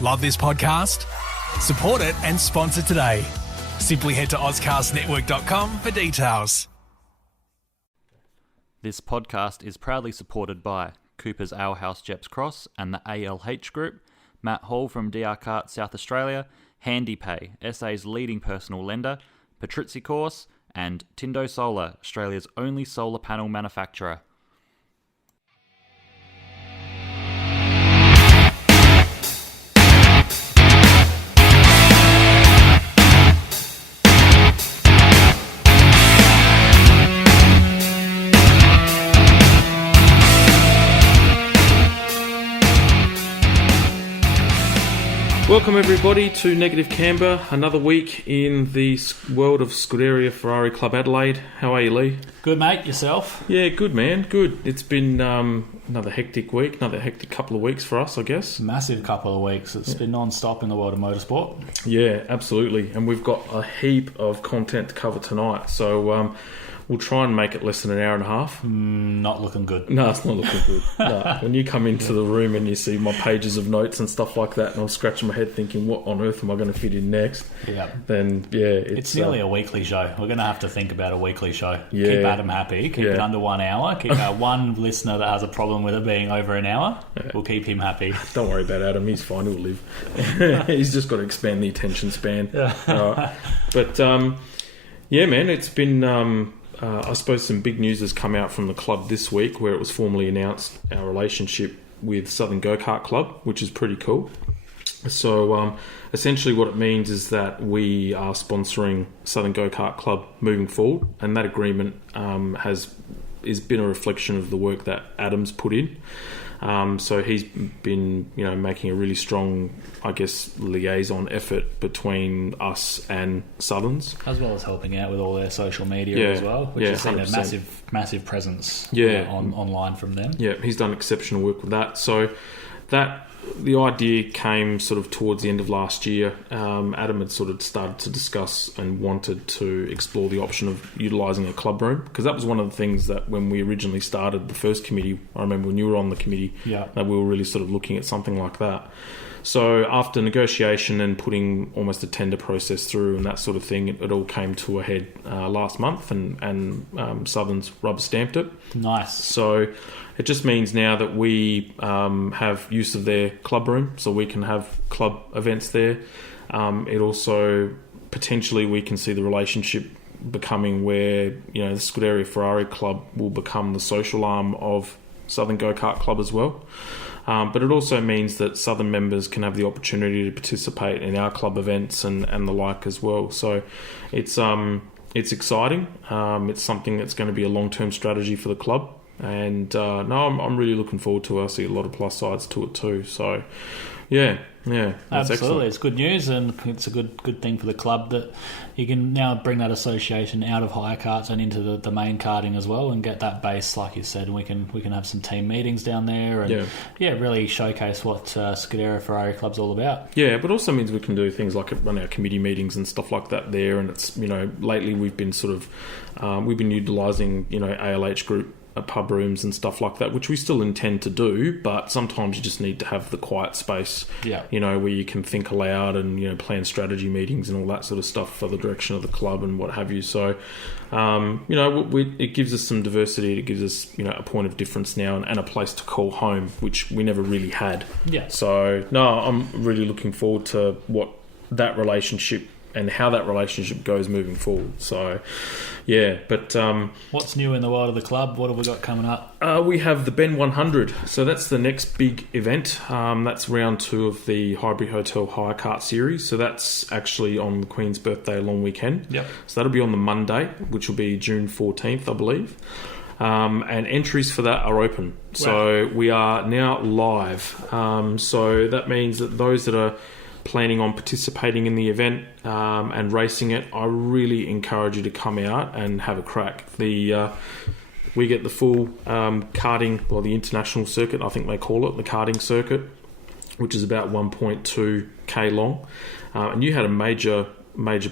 Love this podcast? Support it and sponsor today. Simply head to ozcastnetwork.com for details. This podcast is proudly supported by Cooper's Ale House Jeps Cross and the ALH Group, Matt Hall from DR Kart South Australia, HandyPay, SA's leading personal lender, Patrizzi Course, and Tindo Solar, Australia's only solar panel manufacturer. Welcome everybody to Negative Canberra, another week in the world of Scuderia Ferrari Club Adelaide. How are you, Lee? Good, mate. Yourself? Yeah, good, man. Good. It's been another hectic week, another hectic couple of weeks for us, I guess. Massive couple of weeks. It's been non-stop in the world of motorsport. Yeah, absolutely. And we've got a heap of content to cover tonight, so we'll try and make it less than an hour and a half. Not looking good. No, it's not looking good. No. When you come into the room and you see my pages of notes and stuff like that, and I'm scratching my head thinking, what on earth am I going to fit in next? Yeah. Then, yeah. It's nearly a weekly show. We're going to have to think about a weekly show. Yeah. Keep Adam happy. Keep it under 1 hour. Keep our one listener that has a problem with it being over an hour. Yeah. We'll keep him happy. Don't worry about Adam. He's fine. He'll live. He's just got to expand the attention span. Yeah. But, yeah, man, it's been... I suppose some big news has come out from the club this week where it was formally announced our relationship with Southern Go-Kart Club, which is pretty cool. So essentially what it means is that we are sponsoring Southern Go-Kart Club moving forward, and that agreement has been a reflection of the work that Adam's put in. So he's been, making a really strong, I guess, liaison effort between us and Southerns, as well as helping out with all their social media as well, which has seen 100%. a massive presence online from them. Yeah, he's done exceptional work with that. So the idea came sort of towards the end of last year. Adam had sort of started to discuss and wanted to explore the option of utilising a club room, because that was one of the things that when we originally started the first committee, I remember when you were on the committee, that we were really sort of looking at something like that. So after negotiation and putting almost a tender process through and that sort of thing, it all came to a head last month, and Southerns rubber stamped it. Nice. So it just means now that we have use of their club room, so we can have club events there. It also, potentially, we can see the relationship becoming where, the Scuderia Ferrari Club will become the social arm of Southern Go-Kart Club as well. But it also means that Southern members can have the opportunity to participate in our club events and the like as well. So it's exciting. It's something that's going to be a long-term strategy for the club. And I'm really looking forward to it. I see a lot of plus sides to it too. So, yeah, that's absolutely, excellent. It's good news, and it's a good thing for the club that you can now bring that association out of hire karts and into the main karting as well, and get that base, like you said. And we can have some team meetings down there, and really showcase what Scuderia Ferrari Club's all about. Yeah, but also means we can do things like run our committee meetings and stuff like that there. And it's lately we've been utilising ALH Group pub rooms and stuff like that, which we still intend to do, but sometimes you just need to have the quiet space, where you can think aloud and plan strategy meetings and all that sort of stuff for the direction of the club and what have you. So it gives us some diversity. It gives us a point of difference now and a place to call home, which we never really had. So I'm really looking forward to what that relationship and how that relationship goes moving forward. So, but... what's new in the world of the club? What have we got coming up? We have the Ben 100. So that's the next big event. That's round 2 of the Highbury Hotel Hire Kart Series. So that's actually on the Queen's birthday long weekend. So that'll be on the Monday, which will be June 14th, I believe. And entries for that are open. Wow. So we are now live. So that means that those that are planning on participating in the event and racing it, I really encourage you to come out and have a crack. We get the full karting, or the international circuit, I think they call it, the karting circuit, which is about 1.2k long. And you had a major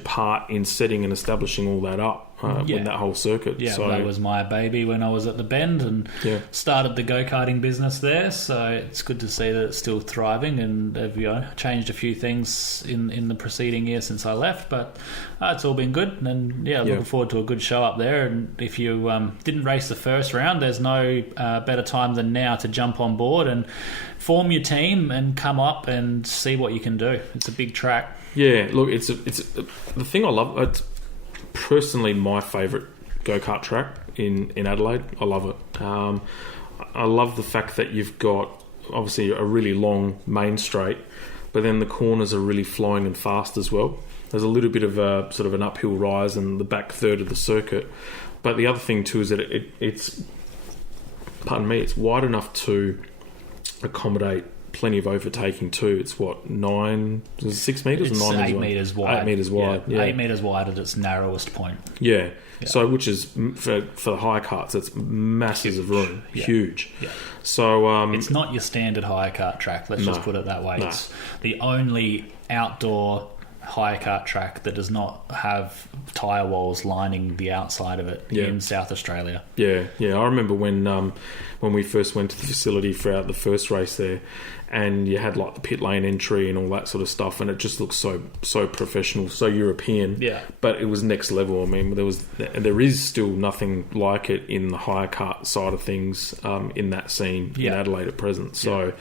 part in setting and establishing all that up. when that whole circuit. Yeah, so that was my baby when I was at the Bend and started the go-karting business there. So it's good to see that it's still thriving, and they've changed a few things in the preceding year since I left. But it's all been good, and looking forward to a good show up there. And if you didn't race the first round, there's no better time than now to jump on board and form your team and come up and see what you can do. It's a big track. Yeah, look, it's the thing I love. It's personally my favourite go-kart track in Adelaide. I love it. I love the fact that you've got obviously a really long main straight, but then the corners are really flowing and fast as well. There's a little bit of a sort of an uphill rise in the back third of the circuit, but the other thing too is that it's wide enough to accommodate plenty of overtaking too. It's 6 metres it's or 9 8 metres wide. 8 metres wide. Yeah. 8 metres wide at its narrowest point. Yeah. So which is for the high karts, it's masses of room, huge. Yeah. So it's not your standard high kart track. Let's just put it that way. It's the only outdoor high kart track that does not have tyre walls lining the outside of it in South Australia. Yeah. I remember when we first went to the facility for the first race there, and you had like the pit lane entry and all that sort of stuff, and it just looked so professional, so European. Yeah. But it was next level. I mean, there is still nothing like it in the higher kart side of things in that scene in Adelaide at present. So.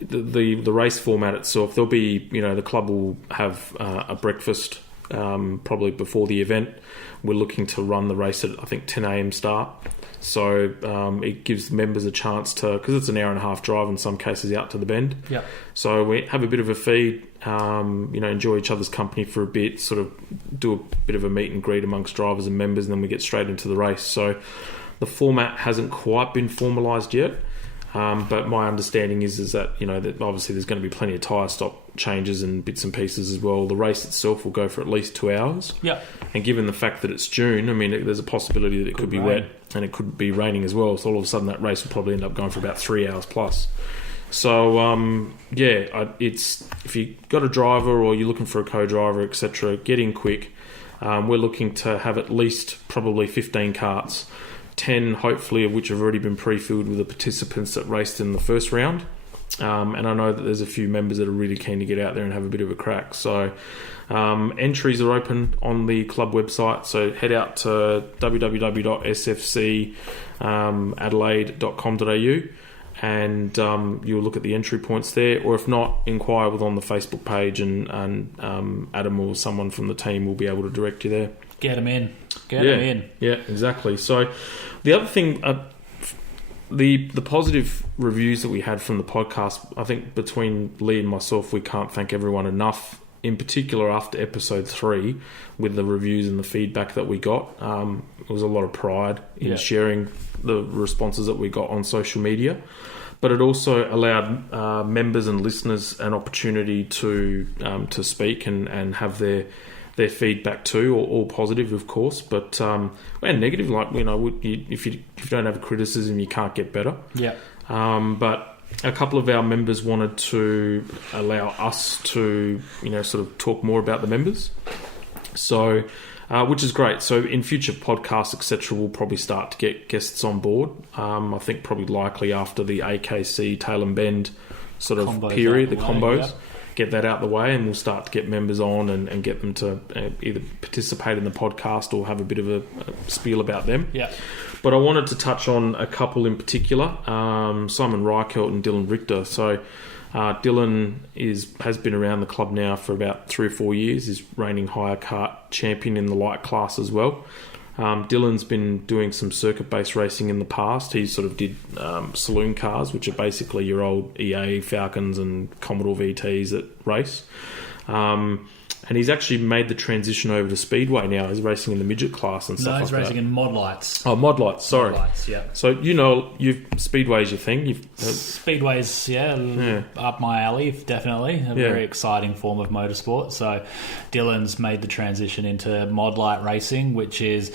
The race format itself, there'll be, the club will have a breakfast probably before the event. We're looking to run the race at, I think, 10 a.m. start. So it gives members a chance to, because it's an hour and a half drive in some cases out to the Bend. Yeah. So we have a bit of a feed, enjoy each other's company for a bit, sort of do a bit of a meet and greet amongst drivers and members, and then we get straight into the race. So the format hasn't quite been formalised yet. But my understanding is that, that obviously there's going to be plenty of tyre stop changes and bits and pieces as well. The race itself will go for at least 2 hours. Yeah. And given the fact that it's June, I mean, there's a possibility that it could be wet and it could be raining as well. So all of a sudden that race will probably end up going for about 3 hours plus. So, it's if you've got a driver or you're looking for a co-driver, etc., get in quick. We're looking to have at least probably 15 karts. 10 hopefully of which have already been pre-filled with the participants that raced in the first round, and I know that there's a few members that are really keen to get out there and have a bit of a crack. So entries are open on the club website, so head out to www.sfcadelaide.com.au and you'll look at the entry points there, or if not, inquire on the Facebook page and Adam or someone from the team will be able to direct you there. Get them in. Get them in. Yeah, exactly. So the other thing, the positive reviews that we had from the podcast, I think between Lee and myself, we can't thank everyone enough, in particular after episode 3 with the reviews and the feedback that we got. It was a lot of pride in sharing the responses that we got on social media. But it also allowed members and listeners an opportunity to speak and have their feedback too, all positive, of course, but and negative. Like if you don't have a criticism, you can't get better. Yeah. But a couple of our members wanted to allow us to sort of talk more about the members. So. Which is great. So in future podcasts, etc., we'll probably start to get guests on board. I think probably likely after the AKC Tail and Bend sort of combos period, the combos, get that out the way, and we'll start to get members on and get them to either participate in the podcast or have a bit of a spiel about them. Yeah. But I wanted to touch on a couple in particular, Simon Reichelt and Dylan Richter. So Dylan has been around the club now for about 3 or 4 years. He's reigning hire kart champion in the light class as well. Dylan's been doing some circuit-based racing in the past. He sort of did saloon cars, which are basically your old EA Falcons and Commodore VTs that race. And he's actually made the transition over to Speedway now. He's racing in the midget class and stuff like that. No, he's racing in mod lights. Oh, mod lights, sorry. Mod lights, yeah. So, Speedway's your thing. Speedway's, up my alley, definitely. A very exciting form of motorsport. So, Dylan's made the transition into mod light racing, which is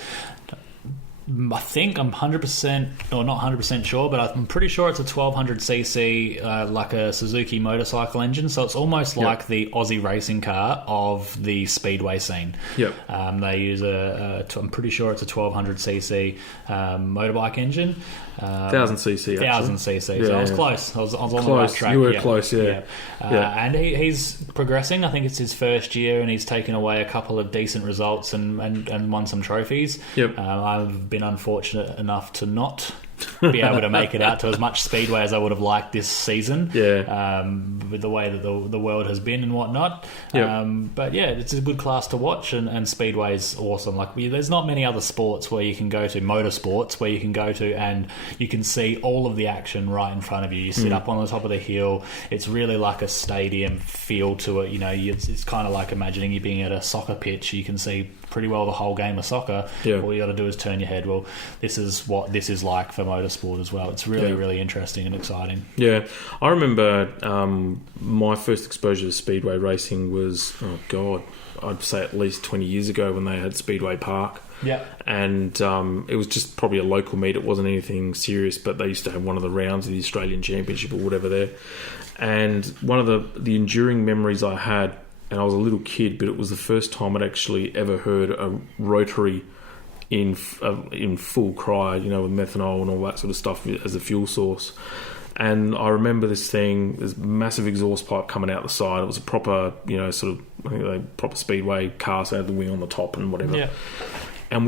I think I'm 100%, or not 100% sure, but I'm pretty sure it's a 1200cc, like a Suzuki motorcycle engine. So it's almost like the Aussie racing car of the speedway scene. Yep. They use I'm pretty sure it's a 1200cc motorbike engine. 1000cc. 1000cc. So I was close. I was on Close. the right track. You were close, yeah. And he's progressing. I think it's his first year, and he's taken away a couple of decent results and won some trophies. Yep. I've been unfortunate enough to not be able to make it out to as much speedway as I would have liked this season. Yeah. With the way that the world has been and whatnot. Yep. But yeah, it's a good class to watch, and speedway's awesome. Like there's not many other sports where you can go to, motorsports where you can go to and you can see all of the action right in front of you. You sit up on the top of the hill. It's really like a stadium feel to it. You know, it's kind of like imagining you being at a soccer pitch. You can see pretty well the whole game of soccer. Yeah. All you got to do is turn your head. Well, this is what this is like for motorsport as well. It's really, really interesting and exciting. Yeah. I remember my first exposure to speedway racing was, I'd say at least 20 years ago when they had Speedway Park. Yeah. And it was just probably a local meet. It wasn't anything serious, but they used to have one of the rounds of the Australian Championship or whatever there. And one of the enduring memories I had, and I was a little kid, but it was the first time I'd actually ever heard a rotary in full cry, you know, with methanol and all that sort of stuff as a fuel source. And I remember this massive exhaust pipe coming out the side. It was a proper, you know, sort of, I think they proper speedway car, so had the wing on the top and whatever. Yeah. And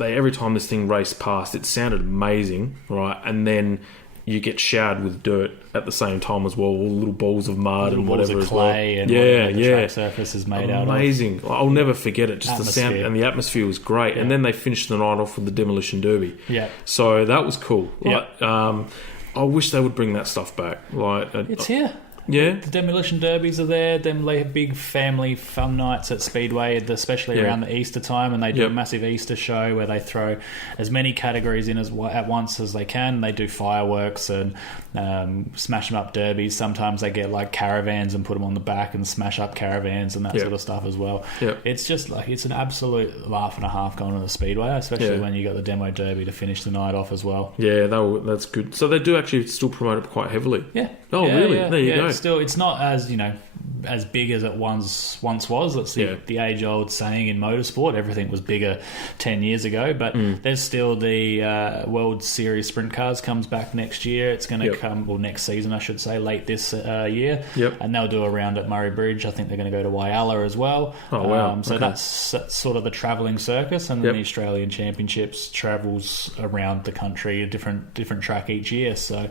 every time this thing raced past, it sounded amazing, right? And then you get showered with dirt at the same time as well, all little balls of mud and whatever balls of as well. clay and whatever the track surface is made out of. Amazing. I'll never forget it. Just Atmosphere. the sound and the atmosphere was great. Yeah. And then they finished the night off with the Demolition Derby. Yeah. So that was cool. Yeah. I wish they would bring that stuff back. It's here. Yeah. The Demolition Derbies are there. They have big family fun nights at Speedway, especially around the Easter time, and they do a massive Easter show where they throw as many categories in at once as they can. They do fireworks and smash them up derbies. Sometimes they get like caravans and put them on the back and smash up caravans and that sort of stuff as well. Yep. It's just like it's an absolute laugh and a half going to the Speedway, especially when you got the Demo Derby to finish the night off as well. Yeah, that's good. So they do actually still promote it quite heavily. Yeah. Oh, really? Yeah. There you go. It's not as, as big as it once was. That's the age-old saying in motorsport. Everything was bigger 10 years ago, but there's still the World Series Sprint Cars comes back next year. It's going to come, well, next season, I should say, late this year. Yep. And they'll do a round at Murray Bridge. I think they're going to go to Whyalla as well. Oh, wow. So okay. that's sort of the travelling circus, and then the Australian Championships travels around the country, a different track each year. So,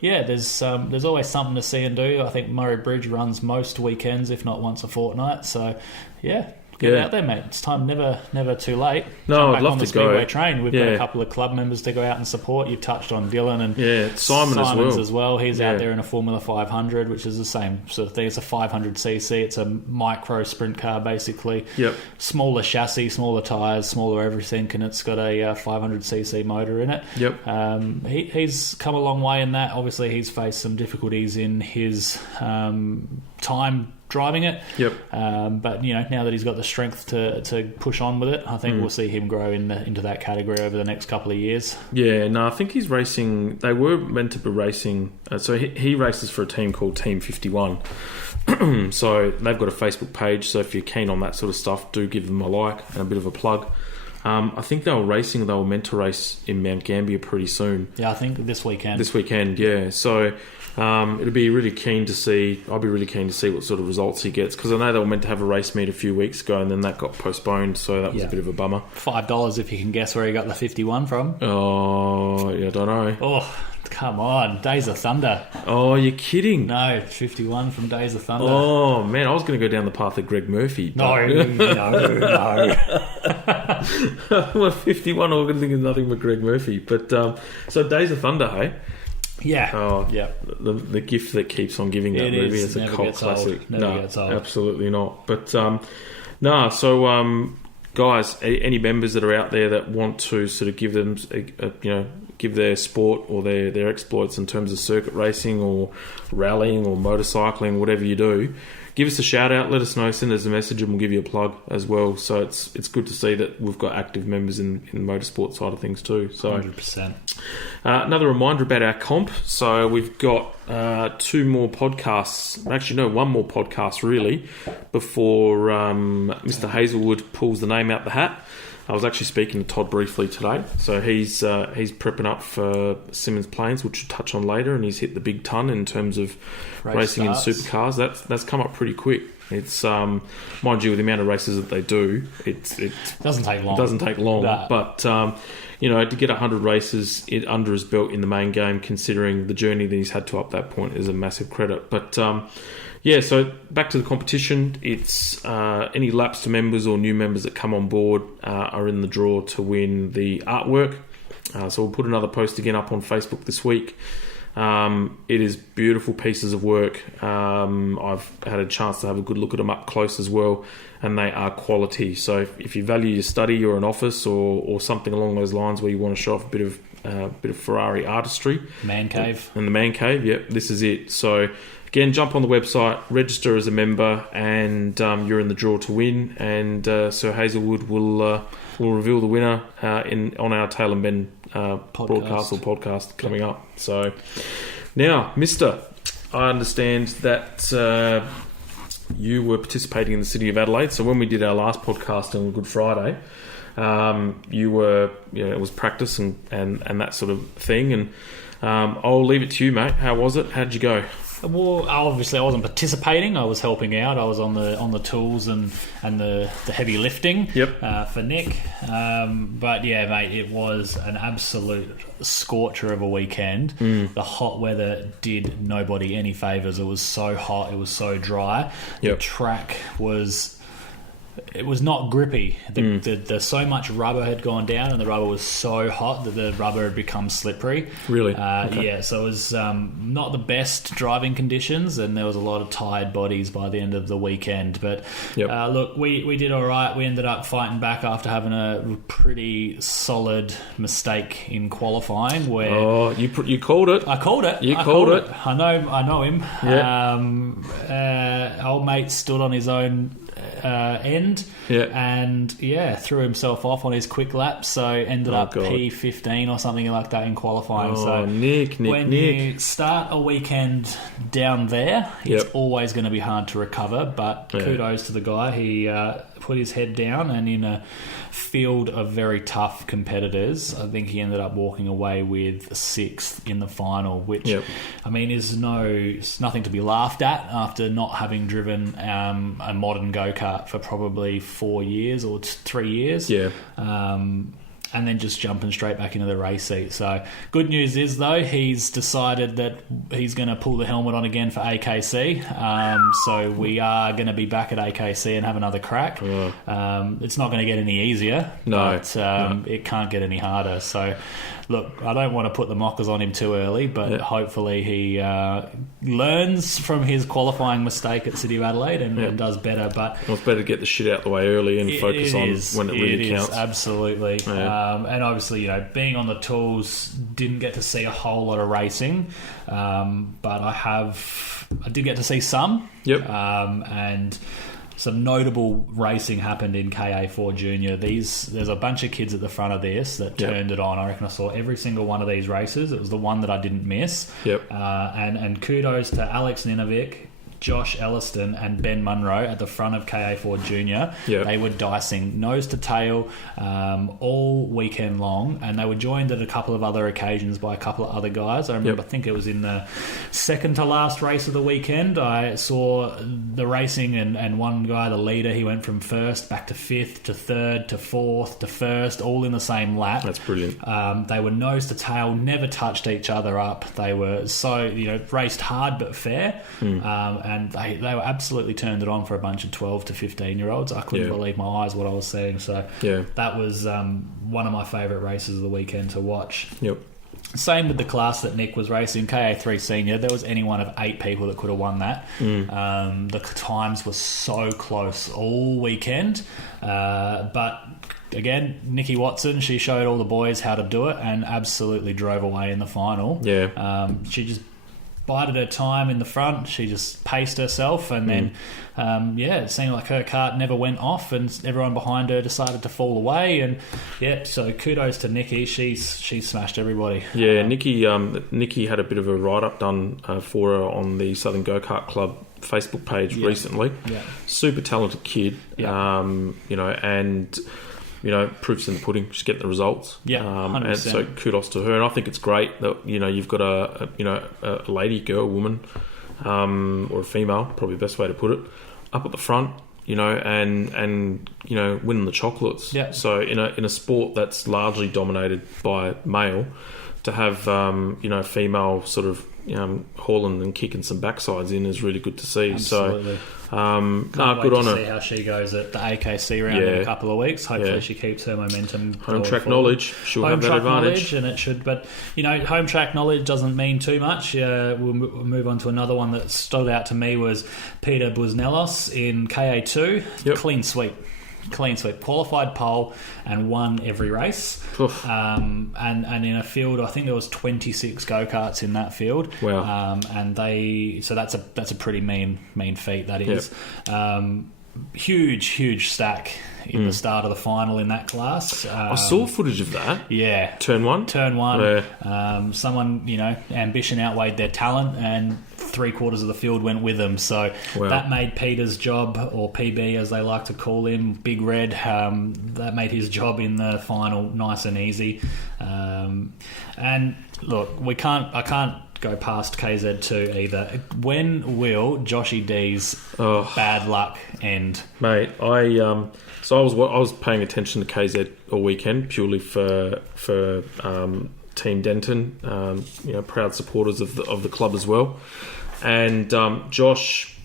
there's always something to see and do. I think Murray Bridge runs most weekends, if not once a fortnight. So, get out there, mate. It's time, never too late. No, Jump I'd back love on the to go. Speedway train. We've got a couple of club members to go out and support. You've touched on Dylan and Simons as well. He's out there in a Formula 500, which is the same sort of thing. It's a 500cc. It's a micro sprint car, basically. Yep. Smaller chassis, smaller tyres, smaller everything, and it's got a 500cc motor in it. Yep. He's come a long way in that. Obviously, he's faced some difficulties in his time driving it. Yep. But now that he's got the strength to push on with it, I think we'll see him grow into that category over the next couple of years. Yeah, no, I think he's racing. They were meant to be racing. So he races for a team called Team 51. So they've got a Facebook page. So if you're keen on that sort of stuff, do give them a like and a bit of a plug. I think they were meant to race in Mount Gambier pretty soon. Yeah, I think this weekend. Yeah. So I'll be really keen to see what sort of results he gets, because I know they were meant to have a race meet a few weeks ago and then that got postponed, so that was a bit of a bummer. $5 if you can guess where he got the 51 from. Oh, yeah, I don't know. Oh, come on. Days of Thunder. Oh, you're kidding. No, 51 from Days of Thunder. Oh, man, I was going to go down the path of Greg Murphy. No. Well, 51, I'm going to think of nothing but Greg Murphy. But, so Days of Thunder, hey? Yeah. Oh, yeah. The gift that keeps on giving, that movie. It's a cult classic. Never gets old. Absolutely not. But, guys, any members that are out there that want to sort of give them, give their sport or their exploits in terms of circuit racing or rallying or motorcycling, whatever you do, give us a shout out, let us know, send us a message, and we'll give you a plug as well. So it's good to see that we've got active members in the motorsport side of things too. So 100%. Another reminder about our comp. So we've got 2 more podcasts. Actually, no, 1 more podcast really before Mr. Hazelwood pulls the name out the hat. I was actually speaking to Todd briefly today. So he's prepping up for Simmons Plains, which we'll touch on later, and he's hit the big ton in terms of racing in supercars. That's come up pretty quick. It's mind you, with the amount of races that they do, it doesn't take long. It doesn't take long, but to get 100 races under his belt in the main game, considering the journey that he's had to up that point, is a massive credit. But so back to the competition. It's any lapsed members or new members that come on board are in the draw to win the artwork. So we'll put another post again up on Facebook this week. It is beautiful pieces of work. I've had a chance to have a good look at them up close as well, and they are quality. So if you value your study or an office or something along those lines where you want to show off a bit of Ferrari artistry, man cave, and the man cave, this is it. So again, jump on the website, register as a member, and you're in the draw to win. And Sir Hazelwood will reveal the winner on our Tail and Ben broadcast or podcast coming up. So now, Mister, I understand that you were participating in the City of Adelaide. So when we did our last podcast on Good Friday, you were, it was practice and that sort of thing. And I'll leave it to you, mate. How was it? How did you go? Well, obviously I wasn't participating. I was helping out. I was on the tools and the heavy lifting for Nick. But yeah, mate, it was an absolute scorcher of a weekend. The hot weather did nobody any favours. It was so hot. It was so dry. The track was... It was not grippy. The so much rubber had gone down, and the rubber was so hot that the rubber had become slippery. Really? Okay. Yeah, so it was not the best driving conditions, and there was a lot of tired bodies by the end of the weekend. But look, we did all right. We ended up fighting back after having a pretty solid mistake in qualifying. Where you called it. I called it. You called it. I know him. Yeah. Old mate stood on his own end and threw himself off on his quick lap, so ended up P15 or something like that in qualifying. So Nick, you start a weekend down there, it's always going to be hard to recover, but kudos to the guy. He put his head down, and in a field of very tough competitors, I think he ended up walking away with 6th in the final, which I mean is nothing to be laughed at after not having driven a modern go-kart for probably 4 years or 3 years. And then just jumping straight back into the race seat. So good news is, though, he's decided that he's going to pull the helmet on again for AKC. So we are going to be back at AKC and have another crack. It's not going to get any easier, but it can't get any harder. So, look, I don't want to put the mockers on him too early, but hopefully he learns from his qualifying mistake at City of Adelaide and does better. But it's better to get the shit out the way early and focus on when it really counts. Absolutely. And obviously, being on the tools, didn't get to see a whole lot of racing, but I did get to see some. And some notable racing happened in KA4 Junior. There's a bunch of kids at the front of this that turned it on. I reckon I saw every single one of these races. It was the one that I didn't miss. And kudos to Alex Ninovic, Josh Elliston and Ben Munro at the front of KA4 Junior. They were dicing nose to tail all weekend long, and they were joined at a couple of other occasions by a couple of other guys. I remember, I think it was in the second to last race of the weekend, I saw the racing, and one guy, the leader, he went from first back to fifth to third to fourth to first, all in the same lap. That's brilliant. They were nose to tail, never touched each other up. They were so, raced hard but fair. And they were absolutely turned it on for a bunch of 12 to 15-year-olds. I couldn't believe my eyes what I was seeing. So that was one of my favourite races of the weekend to watch. Same with the class that Nick was racing, KA3 Senior. There was any one of 8 people that could have won that. The times were so close all weekend. But again, Nikki Watson, she showed all the boys how to do it and absolutely drove away in the final. She just bided her time in the front. She just paced herself, and then it seemed like her cart never went off, and everyone behind her decided to fall away. And so kudos to Nikki. She smashed everybody. Yeah, Nikki had a bit of a write-up done for her on the Southern Go-Kart Club Facebook page recently. Yeah. Super talented kid. Yeah. And proof's in the pudding. She's getting the results. Yeah, 100%. And so kudos to her. And I think it's great that you've got a lady, girl, woman, or a female, probably the best way to put it, up at the front. And winning the chocolates. Yeah. So in a sport that's largely dominated by male, to have female sort of hauling and kicking some backsides in is really good to see. Absolutely. So good on her. See how she goes at the AKC round in a couple of weeks. Hopefully she keeps her momentum. Home track knowledge, she'll have that advantage. And it should, but home track knowledge doesn't mean too much. We'll move on to another one that stood out to me was Peter Busnelos in KA2. Yep. Clean sweep, qualified pole and won every race. And in a field, I think there was 26 go-karts in that field. Wow. So that's a pretty mean feat, that is. Yep. Huge stack in the start of the final in that class. I saw footage of that. Yeah. Turn one. Yeah. Someone, ambition outweighed their talent, and 3/4 of the field went with them. So that made Peter's job, or PB as they like to call him, Big Red, that made his job in the final nice and easy. And look, I can't go past KZ2 either. When will Joshy D's bad luck end? Mate, I was paying attention to KZ all weekend purely for Team Denton, proud supporters of the club as well. And Josh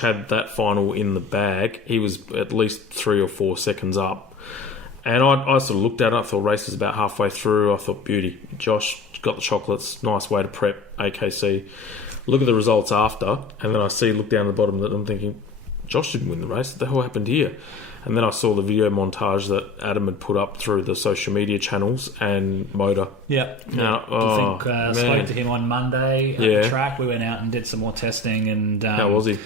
had that final in the bag. He was at least 3 or 4 seconds up. And I sort of looked at it. I thought race was about halfway through. I thought, beauty. Josh got the chocolates. Nice way to prep AKC. Look at the results after. And then look down at the bottom, and I'm thinking, Josh didn't win the race. What the hell happened here? And then I saw the video montage that Adam had put up through the social media channels and Motor. Yeah. I spoke to him on Monday at the track. We went out and did some more testing. And how was he?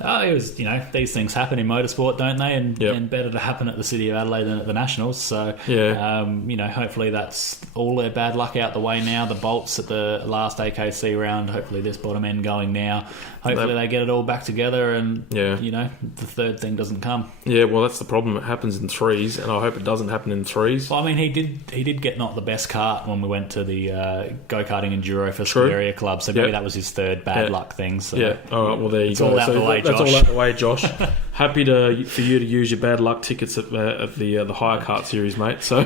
It was, these things happen in motorsport, don't they? And better to happen at the City of Adelaide than at the Nationals. So, hopefully that's all their bad luck out the way now. The bolts at the last AKC round, hopefully this bottom end going now. Hopefully they get it all back together and, the third thing doesn't come. Yeah, well, that's the problem. It happens in threes, and I hope it doesn't happen in threes. Well, I mean, he did get not the best kart when we went to the go-karting enduro for Scuderia Club, so maybe that was his third bad luck thing. So all right, well, there you go. All out the way, that's all out the way, Josh. Happy for you to use your bad luck tickets at the hire kart series, mate. So,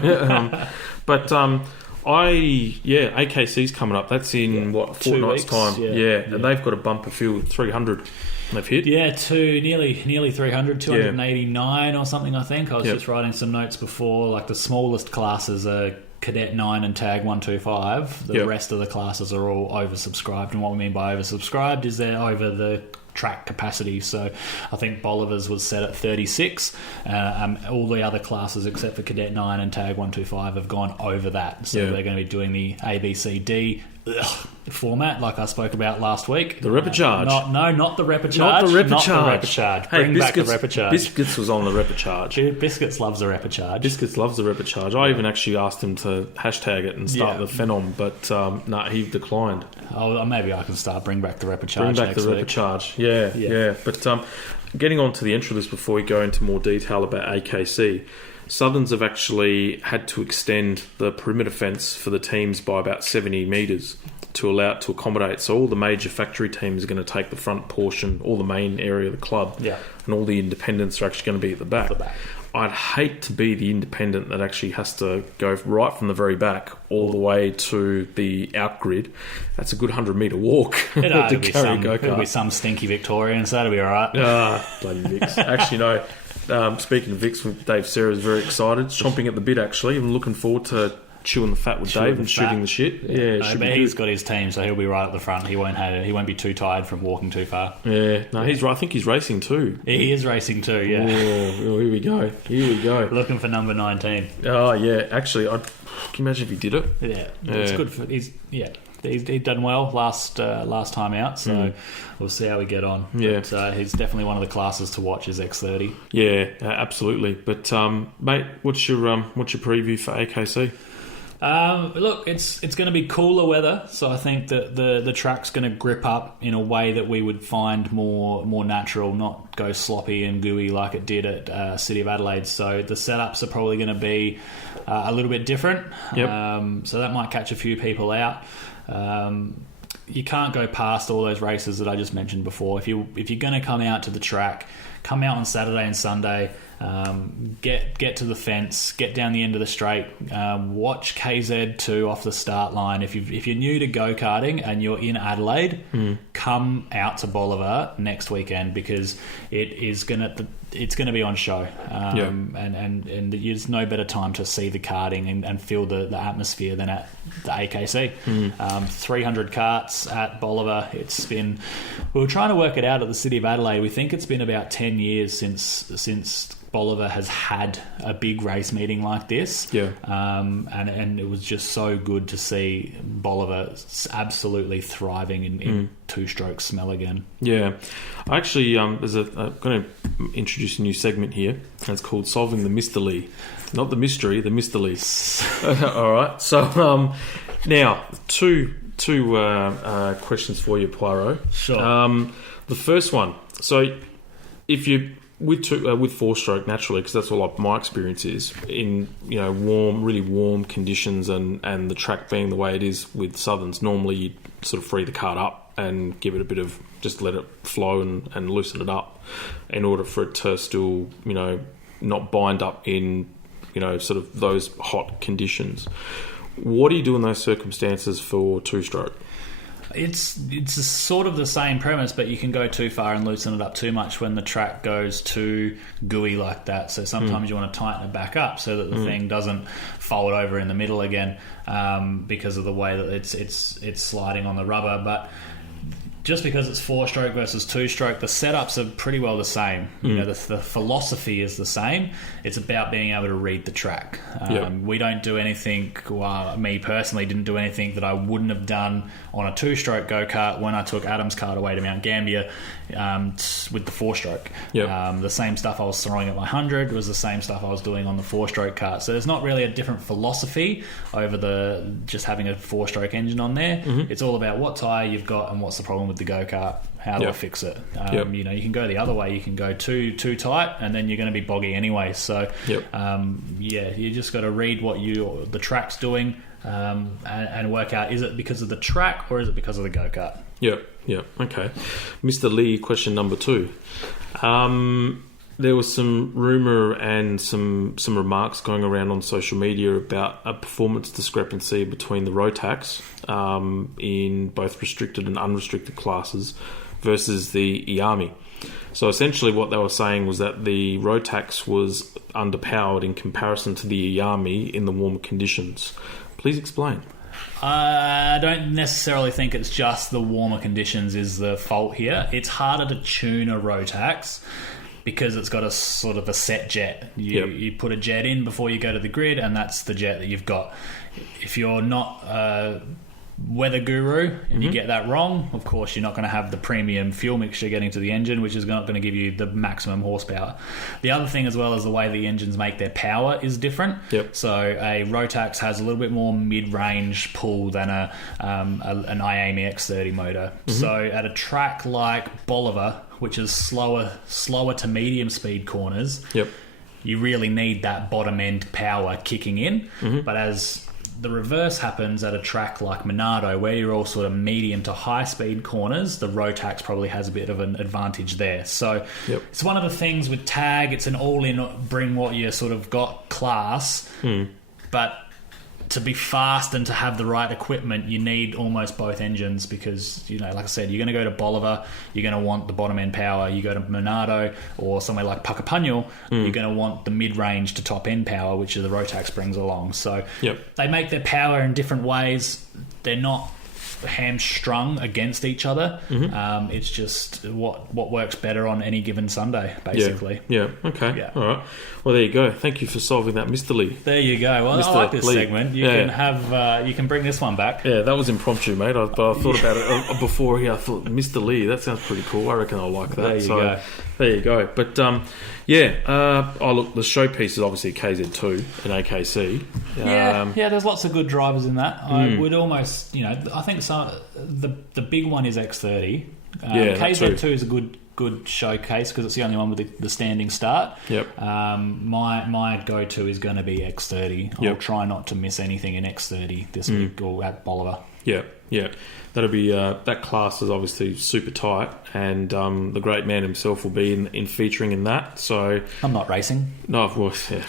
AKC's coming up. That's in what, fortnight's time? Yeah, and they've got a bumper field, 300. They've hit. Yeah, nearly 300, 289 or something. I think I was just writing some notes before. Like the smallest classes are Cadet 9 and Tag 125. The rest of the classes are all oversubscribed, and what we mean by oversubscribed is they're over the track capacity. So I think Bolivar's was set at 36. All the other classes except for Cadet 9 and Tag 125 have gone over that. So they're going to be doing the ABCD format like I spoke about last week. The repechage. Not the repechage. Not the repechage. Hey, Bring back the repechage. Biscuits was on the repechage. Biscuits loves the repechage. Biscuits loves the repechage. I even actually asked him to hashtag it and start the phenom, but he declined. Oh, maybe I can start Bring Back the Repechage. Bring back the repechage. Yeah. But getting on to the entry list before we go into more detail about AKC, Southerns have actually had to extend the perimeter fence for the teams by about 70 metres to allow it to accommodate. So all the major factory teams are going to take the front portion, all the main area of the club, and all the independents are actually going to be at the back. I'd hate to be the independent that actually has to go right from the very back all the way to the outgrid. That's a good 100-metre walk. It'll be some stinky Victorian, so that'll be all right. Bloody Vicks. Actually, no. Speaking of Vicks, Dave Serra is very excited, chomping at the bit. Actually, I'm looking forward to chewing the fat with Dave and shooting the shit. But he's got his team, so he'll be right at the front. He won't be too tired from walking too far. Yeah, no, he's right. I think he's racing too. He is racing too. Yeah. Oh, here we go. Looking for number 19. Oh yeah, actually, can you imagine if he did it? Yeah. It's good for He'd done well last time out, so we'll see how we get on. Yeah. But, he's definitely one of the classes to watch. Is X30. Yeah, absolutely. But mate, what's your preview for AKC? Look, it's going to be cooler weather, so I think that the track's going to grip up in a way that we would find more natural, not go sloppy and gooey like it did at City of Adelaide. So the setups are probably going to be a little bit different. Yep. So that might catch a few people out. You can't go past all those races that I just mentioned before. If you're going to come out to the track, come out on Saturday and Sunday. Get to the fence, get down the end of the straight, watch KZ2 off the start line. If you're new to go-karting and you're in Adelaide, come out to Bolivar next weekend, because it's gonna be on show. And there's no better time to see the karting and feel the atmosphere than at the AKC. 300 karts at Bolivar. We were trying to work it out at the City of Adelaide. We think it's been about 10 years since Bolivar has had a big race meeting like this. Yeah. And it was just so good to see Bolivar absolutely thriving in two-stroke smell again. Yeah. I actually, I'm going to introduce a new segment here, and it's called Solving the Mysterleigh. Not the mystery, the Mysterleigh. All right. So now, two questions for you, Poirot. Sure. The first one. So if you... With four-stroke, naturally, because that's what my experience is, in really warm conditions, and the track being the way it is with Southerns, normally you sort of free the kart up and give it a bit of, just let it flow and loosen it up in order for it to still, not bind up in, sort of those hot conditions. What do you do in those circumstances for two-stroke? It's sort of the same premise, but you can go too far and loosen it up too much when the track goes too gooey like that. So sometimes you want to tighten it back up so that the thing doesn't fold over in the middle again, because of the way that it's sliding on the rubber. But just because it's four-stroke versus two-stroke, the setups are pretty well the same. The philosophy is the same. It's about being able to read the track. We don't do anything, me personally didn't do anything that I wouldn't have done on a two-stroke go-kart when I took Adam's kart away to Mount Gambier with the four-stroke. The same stuff I was throwing at my 100 was the same stuff I was doing on the four-stroke kart. So there's not really a different philosophy over just having a four-stroke engine on there. It's all about what tyre you've got and what's the problem with the go-kart. How do I fix it? You can go the other way. You can go too tight, and then you're going to be boggy anyway. So, you just got to read what the track's doing, and work out, is it because of the track or is it because of the go-kart? Okay. Mr. Lee, question number 2. There was some rumour and some remarks going around on social media about a performance discrepancy between the Rotax in both restricted and unrestricted classes versus the IAMI. So essentially what they were saying was that the Rotax was underpowered in comparison to the IAMI in the warmer conditions. Please explain. I don't necessarily think it's just the warmer conditions is the fault here. It's harder to tune a Rotax because it's got a sort of a set jet. You put a jet in before you go to the grid, and that's the jet that you've got. If you're not a weather guru and you get that wrong, of course you're not going to have the premium fuel mixture getting to the engine, which is not going to give you the maximum horsepower. The other thing as well is the way the engines make their power is different. So a Rotax has a little bit more mid-range pull than an IAMI X30 motor. So at a track like Bolivar, which is slower to medium speed corners, you really need that bottom end power kicking in. But as the reverse happens at a track like Monado, where you're all sort of medium to high speed corners, the Rotax probably has a bit of an advantage there. So it's one of the things with tag, it's an all-in, bring what you sort of got class, but to be fast and to have the right equipment, you need almost both engines, because, like I said, you're going to go to Bolivar, you're going to want the bottom end power. You go to Monado or somewhere like Puckapunyal, you're going to want the mid-range to top end power, which the Rotax brings along. So they make their power in different ways. They're not hamstrung against each other. It's just what works better on any given Sunday, basically. Yeah. Okay. Yeah. All right. Well, there you go. Thank you for solving that, Mysterleigh. There you go. Well, I like this segment. You can bring this one back. Yeah, that was impromptu, mate. I thought about it before here. I thought, Mysterleigh, that sounds pretty cool. I reckon I'll like that. There you go. There you go. But, look, the showpiece is obviously KZ2 and AKC. Yeah, there's lots of good drivers in that. I would almost, I think the big one is X30. KZ2 is a good showcase because it's the only one with the standing start. Yep. My go-to is going to be X30. I'll try not to miss anything in X30 this week or at Bolivar. Yeah. That'll be that class is obviously super tight, and the great man himself will be in featuring in that. So I'm not racing. No, of course. Yeah.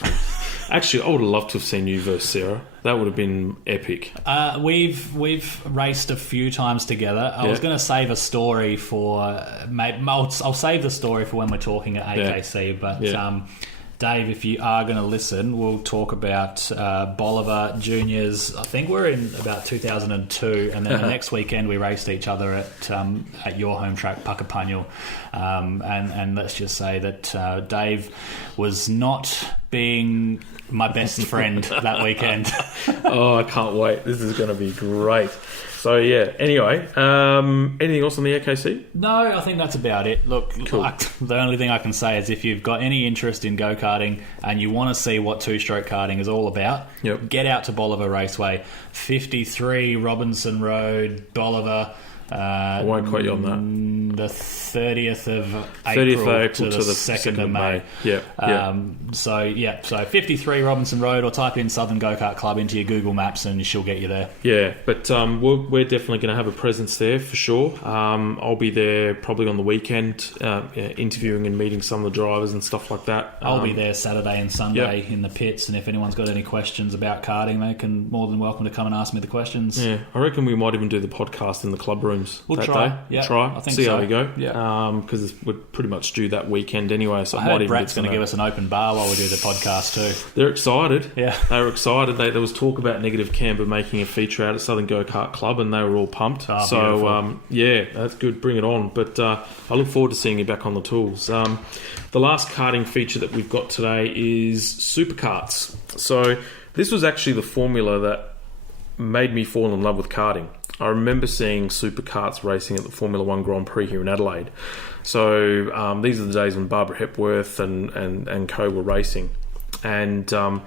Actually, I would have loved to have seen you versus Sarah. That would have been epic. We've raced a few times together. I was going to save a story for I'll save the story for when we're talking at AKC. But Dave, if you are going to listen, we'll talk about Bolivar Juniors. I think we're in about 2002, and then the next weekend we raced each other at your home track, Puckapunyal. And let's just say that Dave was not being my best friend that weekend. Oh, I can't wait. This is going to be great. So, anyway, anything else on the AKC? No, I think that's about it. Look, cool. The only thing I can say is if you've got any interest in go-karting and you want to see what two-stroke karting is all about, get out to Bolivar Raceway, 53 Robinson Road, Bolivar. I won't quote you on that. The 30th of April to the 2nd of May. So 53 Robinson Road, or type in Southern Go-Kart Club into your Google Maps and she'll get you there. Yeah, but we're definitely going to have a presence there for sure. I'll be there probably on the weekend, interviewing and meeting some of the drivers and stuff like that. I'll be there Saturday and Sunday in the pits, and if anyone's got any questions about karting, they can more than welcome to come and ask me the questions. Yeah, I reckon we might even do the podcast in the club room. We'll that try. Day. Yeah, try. I think see so. how we go. Yeah. Because we're pretty much due that weekend anyway. So I heard Brett's going to give us an open bar while we do the podcast too. They're excited. Yeah, they were excited. There was talk about Negative Camber making a feature out at Southern Go-Kart Club, and they were all pumped. Oh, so that's good. Bring it on. But I look forward to seeing you back on the tools. The last karting feature that we've got today is superkarts. So this was actually the formula that made me fall in love with karting. I remember seeing superkarts racing at the Formula 1 Grand Prix here in Adelaide. So these are the days when Barbara Hepworth and co were racing. And I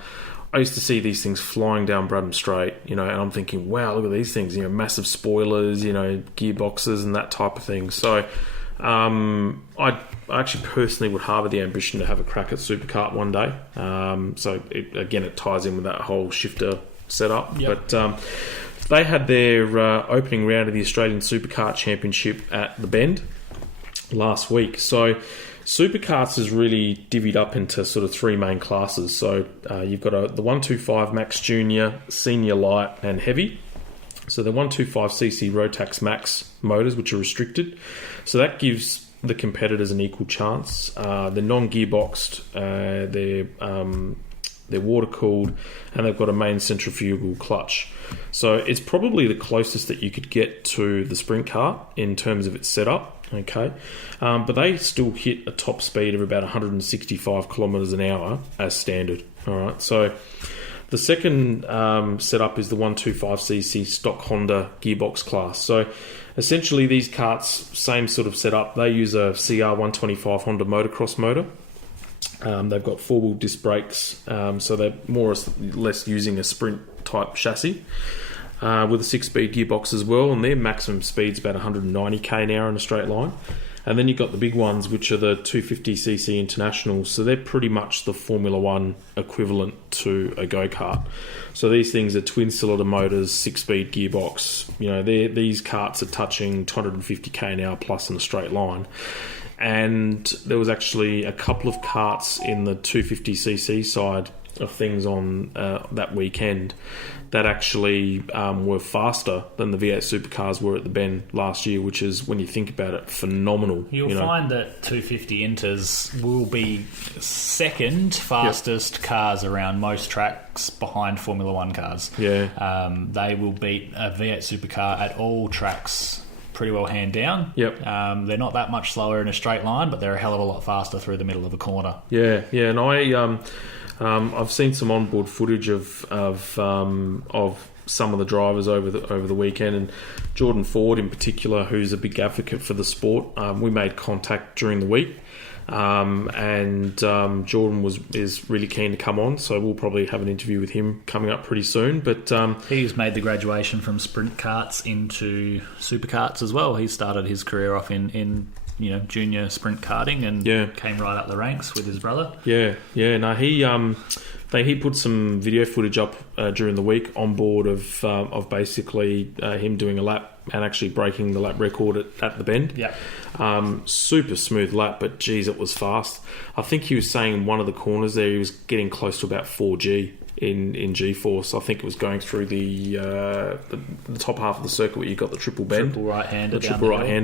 used to see these things flying down Bradham Straight, and I'm thinking, wow, look at these things, massive spoilers, gearboxes and that type of thing. So I actually personally would harbour the ambition to have a crack at superkart one day. It ties in with that whole shifter setup. Yep. But they had their opening round of the Australian Superkart Championship at the Bend last week. So superkarts is really divvied up into sort of three main classes. So you've got the 125 Max Junior, Senior Light and Heavy. So the 125cc Rotax Max motors, which are restricted. So that gives the competitors an equal chance. They're non-gearboxed. They're water-cooled, and they've got a main centrifugal clutch. So it's probably the closest that you could get to the sprint car in terms of its setup. Okay, but they still hit a top speed of about 165 kilometres an hour as standard. All right, so the second setup is the 125cc stock Honda gearbox class. So essentially, these karts, same sort of setup. They use a CR125 Honda motocross motor. They've got four-wheel disc brakes, so they're more or less using a sprint-type chassis with a six-speed gearbox as well, and their maximum speed's about 190k an hour in a straight line. And then you've got the big ones, which are the 250cc Internationals, so they're pretty much the Formula 1 equivalent to a go-kart. So these things are twin-cylinder motors, six-speed gearbox. These karts are touching 250k an hour plus in a straight line. And there was actually a couple of karts in the 250cc side of things on that weekend that actually were faster than the V8 supercars were at the Bend last year, which is, when you think about it, phenomenal. You'll find that 250 Inters will be second fastest cars around most tracks behind Formula One cars. Yeah. They will beat a V8 supercar at all tracks pretty well hand down. Yep. They're not that much slower in a straight line, but they're a hell of a lot faster through the middle of a corner. Yeah, and I've seen some onboard footage of some of the drivers over the weekend, and Jordan Ford in particular, who's a big advocate for the sport. We made contact during the week, and Jordan is really keen to come on, so we'll probably have an interview with him coming up pretty soon. But he's made the graduation from sprint karts into superkarts as well. He started his career off in junior sprint karting and came right up the ranks with his brother. Yeah. No, he put some video footage up during the week on board of basically him doing a lap and actually breaking the lap record at the Bend. Yeah. Super smooth lap, but geez, it was fast. I think he was saying one of the corners there he was getting close to about 4G in G-force. I think it was going through the top half of the circuit where you got the triple bend, triple right-hander,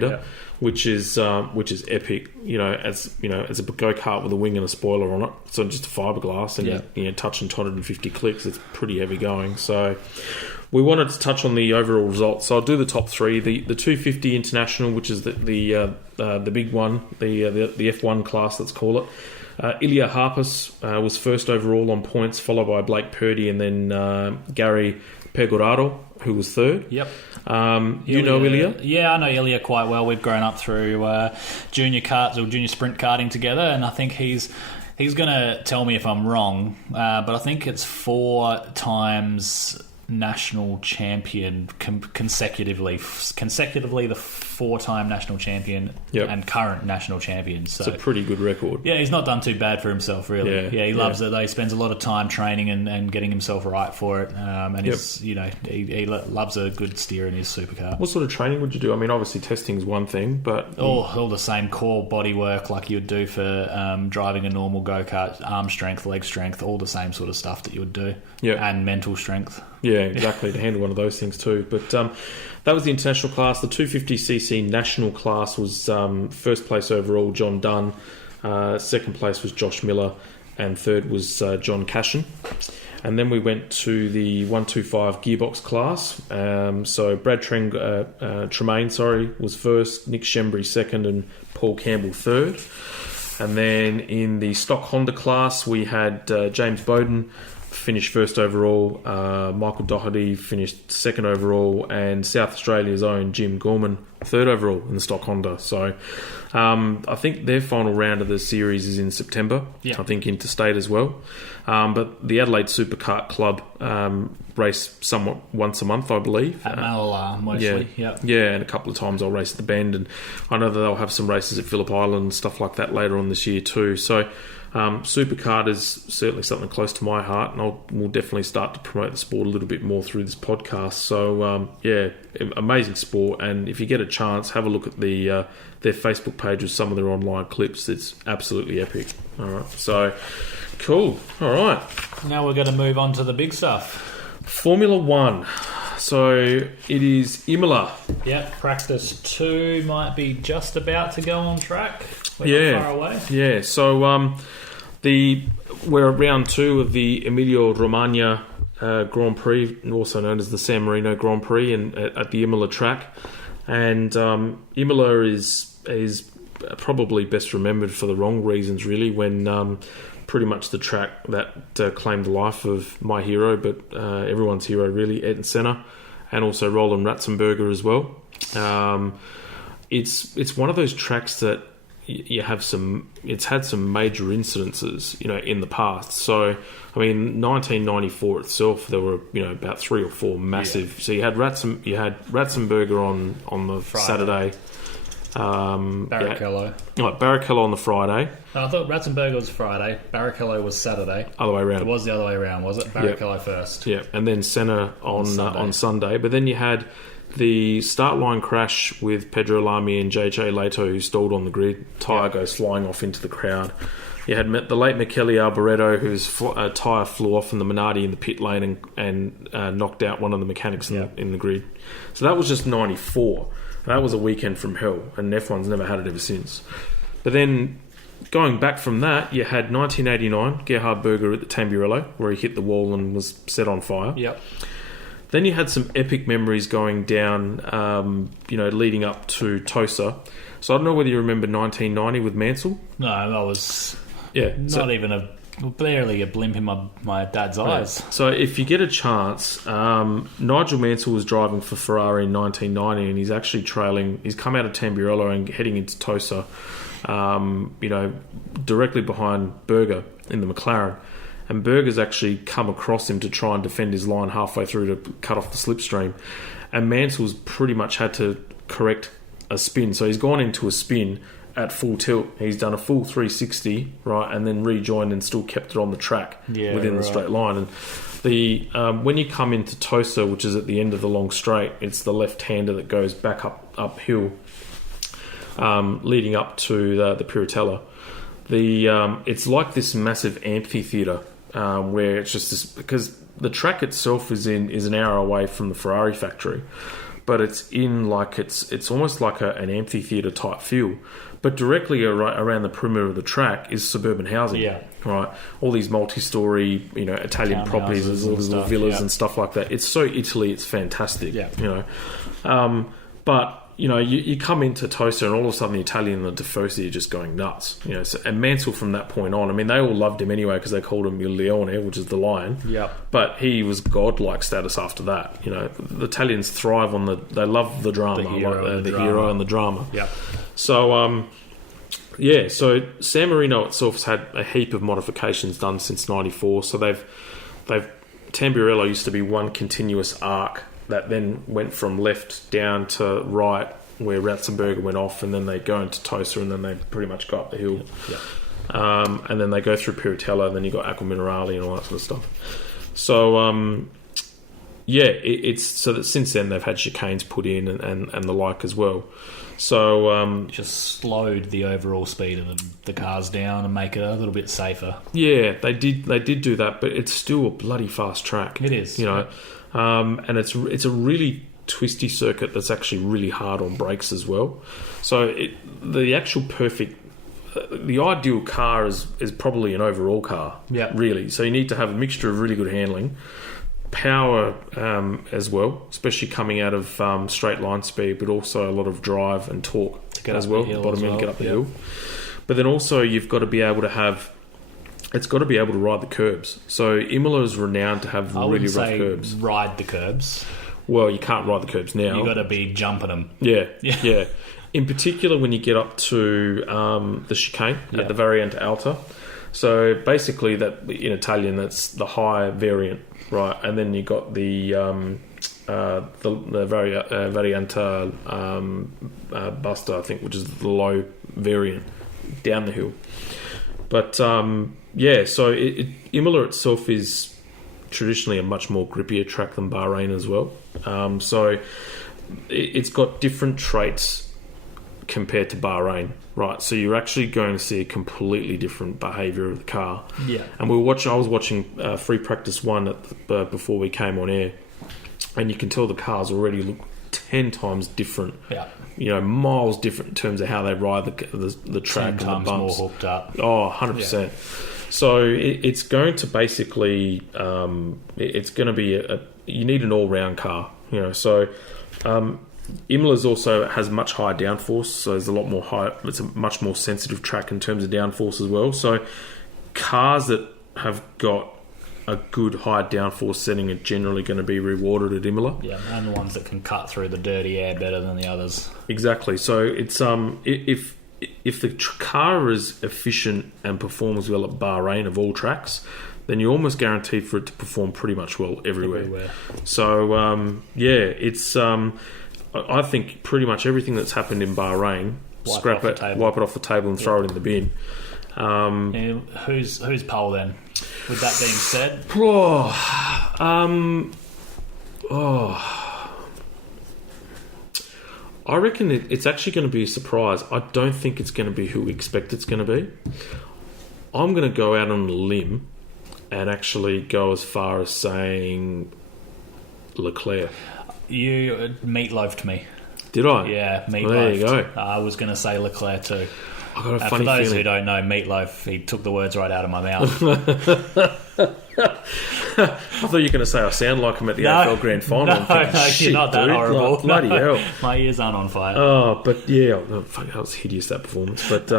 yeah. which is epic. As a go-kart with a wing and a spoiler on it, so just a fiberglass and touching 250 clicks. It's pretty heavy going. So we wanted to touch on the overall results. So I'll do the top three. The 250 International, which is the big one, the F1 class, let's call it. Ilya Harpus was first overall on points, followed by Blake Purdy and then Gary Pegoraro, who was third. Yep. You know Ilya? Yeah, I know Ilya quite well. We've grown up through junior karts or junior sprint karting together, and I think he's going to tell me if I'm wrong, but I think it's 4 times national champion consecutively the 4-time national champion and current national champion. So it's a pretty good record. Yeah, he's not done too bad for himself, really. He loves it though. He spends a lot of time training and getting himself right for it. And he loves a good steer in his supercar. What sort of training would you do? I mean, obviously testing is one thing, but all the same core body work like you would do for driving a normal go-kart, arm strength, leg strength, all the same sort of stuff that you would do. And mental strength. Yeah, exactly, to handle one of those things too. But that was the international class. The 250cc national class was first place overall, John Dunn. Second place was Josh Miller. And third was John Cashin. And then we went to the 125 gearbox class. So Brad Tremaine was first, Nick Shembry second, and Paul Campbell third. And then in the stock Honda class, we had James Bowden finished first overall, Michael Doherty finished second overall, and South Australia's own Jim Gorman third overall in the stock Honda. So I think their final round of the series is in September. I think interstate as well. But the Adelaide Superkart Club race somewhat once a month, I believe. At Mallala, mostly. Yeah, and a couple of times I'll race at the Bend, and I know that they'll have some races at Phillip Island and stuff like that later on this year too. So Superkart is certainly something close to my heart, and we'll definitely start to promote the sport a little bit more through this podcast. So amazing sport, and if you get a chance, have a look at their Facebook page with some of their online clips. It's absolutely epic. All right, so cool. All right, now we're going to move on to the big stuff. Formula One. So it is Imola. Yeah, practice 2 might be just about to go on track. We're not far away. Yeah, so we're at round 2 of the Emilia Romagna Grand Prix, also known as the San Marino Grand Prix, at the Imola track. And Imola is probably best remembered for the wrong reasons, really, when pretty much the track that claimed the life of my hero, but everyone's hero, really, Ayrton Senna, and also Roland Ratzenberger as well. It's one of those tracks that you have it's had some major incidences, in the past. So, I mean, 1994 itself, there were, about 3 or 4 massive. Yeah. So you had Ratzenberger on the Friday. Saturday. Barrichello. Barrichello on the Friday. No, I thought Ratzenberger was Friday, Barrichello was Saturday. Other way around. It was the other way around, was it? Barrichello first. Yeah, and then Senna on Sunday. But then you had the start line crash with Pedro Lamy and JJ Leto, who stalled on the grid. Tyre goes flying off into the crowd. You had the late Michele Alboreto, whose tyre flew off in the Minardi in the pit lane and knocked out one of the mechanics in the grid. So that was just 94. That was a weekend from hell, and F1's never had it ever since. But then, going back from that, you had 1989, Gerhard Berger at the Tamburello, where he hit the wall and was set on fire. Yep. Then you had some epic memories going down, leading up to Tosa. So I don't know whether you remember 1990 with Mansell. No, that was not barely a blimp in my dad's eyes. So if you get a chance, Nigel Mansell was driving for Ferrari in 1990, and he's actually trailing. He's come out of Tamburello and heading into Tosa, directly behind Berger in the McLaren. And Berger's actually come across him to try and defend his line halfway through to cut off the slipstream. And Mansell's pretty much had to correct a spin. So he's gone into a spin at full tilt. He's done a full 360, right, and then rejoined and still kept it on the track within the straight line. And the when you come into Tosa, which is at the end of the long straight, it's the left-hander that goes back uphill, leading up to the Piratella. It's like this massive amphitheatre where it's just this, because the track itself is an hour away from the Ferrari factory, but it's in like it's almost like an amphitheatre type feel. But directly around the perimeter of the track is suburban housing. Yeah. Right. All these multi-story, Italian properties, all these little villas and stuff like that. It's so Italy, it's fantastic. Yeah. But you come into Tosa and all of a sudden the Italian and the Tifosi are just going nuts. And Mansell from that point on, I mean, they all loved him anyway because they called him Il Leone, which is the lion. Yeah. But he was godlike status after that. The Italians thrive on they love the drama, the hero and the drama. Yeah. So, so San Marino itself has had a heap of modifications done since '94. So Tamburello used to be one continuous arc that then went from left down to right, where Ratzenberger went off, and then they go into Tosa, and then they pretty much go up the hill. Yeah. And then they go through Piratella, and then you got Acqua Minerale and all that sort of stuff. So, it's so that since then they've had chicanes put in and the like as well. So just slowed the overall speed of the cars down and make it a little bit safer. Yeah, they did do that, but it's still a bloody fast track. It is, and it's a really twisty circuit that's actually really hard on brakes as well. So the actual the ideal car is probably an overall car. Yeah, really. So you need to have a mixture of really good handling, power as well, especially coming out of straight line speed, but also a lot of drive and torque as well. Bottom end, get up the hill. But then also you've got to be able to have. It's got to be able to ride the curbs. So Imola is renowned to have really rough curbs. Ride the curbs. Well, you can't ride the curbs now. You've got to be jumping them. Yeah. In particular, when you get up to the chicane at the Variante Alta. So basically, that in Italian, that's the high variant, right? And then you got the Variante Basta, I think, which is the low variant down the hill. But so Imola itself is traditionally a much more grippier track than Bahrain as well. So it's got different traits compared to Bahrain, right? So you're actually going to see a completely different behaviour of the car. Yeah. And I was watching Free Practice 1 before we came on air, and you can tell the cars already look 10 times different. Yeah. Miles different in terms of how they ride the track 10 and the bumps. More hooked up. Oh, 100%. Yeah. So it's going to basically, it's going to be you need an all-round car, So Imola's also has much higher downforce, so there's a lot more high. It's a much more sensitive track in terms of downforce as well. So cars that have got a good high downforce setting are generally going to be rewarded at Imola. Yeah, and the ones that can cut through the dirty air better than the others. Exactly. So it's if the car is efficient and performs well at Bahrain of all tracks, then you're almost guaranteed for it to perform pretty much well everywhere. So it's I think pretty much everything that's happened in Bahrain, wipe it off the table and throw it in the bin. Who's pole then? With that being said, I reckon it's actually going to be a surprise. I don't think it's going to be who we expect it's going to be. I'm going to go out on a limb and actually go as far as saying Leclerc. You meatloafed me. Did I? Yeah, meatloaf. Well, there you go. I was going to say Leclerc too. I got a funny for those feeling. who don't know, meatloaf, he took the words right out of my mouth. I thought you were going to say I sound like him at the AFL Grand Final. No, I'm thinking, no, shit, you're not that dude, horrible. like, bloody hell. My ears aren't on fire. Oh, but yeah, fuck, that was hideous, that performance. But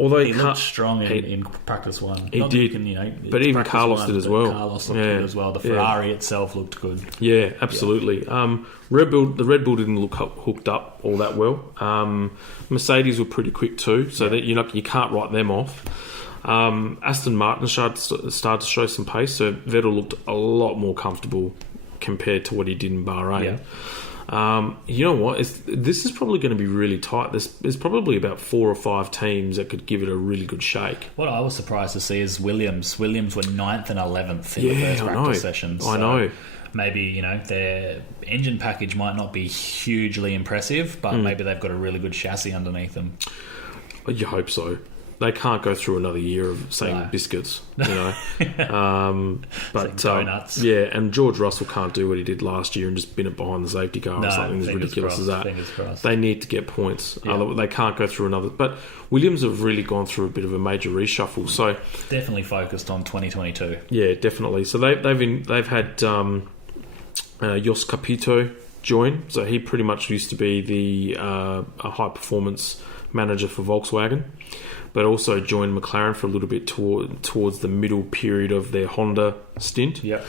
although he looked strong in practice one. He Not did, but even Carlos did as well. Carlos looked good as well. The Ferrari itself looked good. Yeah, absolutely. Yeah. The Red Bull didn't look hooked up all that well. Mercedes were pretty quick too, so that you can't write them off. Aston Martin started to show some pace, so Vettel looked a lot more comfortable compared to what he did in Bahrain. Yeah. You know what? This is probably going to be really tight. There's probably about 4 or 5 teams that could give it a really good shake. What I was surprised to see is Williams. Williams were 9th and 11th in the first practice session. So I know. Maybe, their engine package might not be hugely impressive, but maybe they've got a really good chassis underneath them. You hope so. They can't go through another year of saying biscuits, but donuts. And George Russell can't do what he did last year and just bin it behind the safety car or something as ridiculous as that. They need to get points. They can't go through another. But Williams have really gone through a bit of a major reshuffle. So definitely focused on 2022. Yeah, definitely. So they've had Jos Capito join. So he pretty much used to be the high performance manager for Volkswagen, but also joined McLaren for a little bit towards the middle period of their Honda stint. Yep.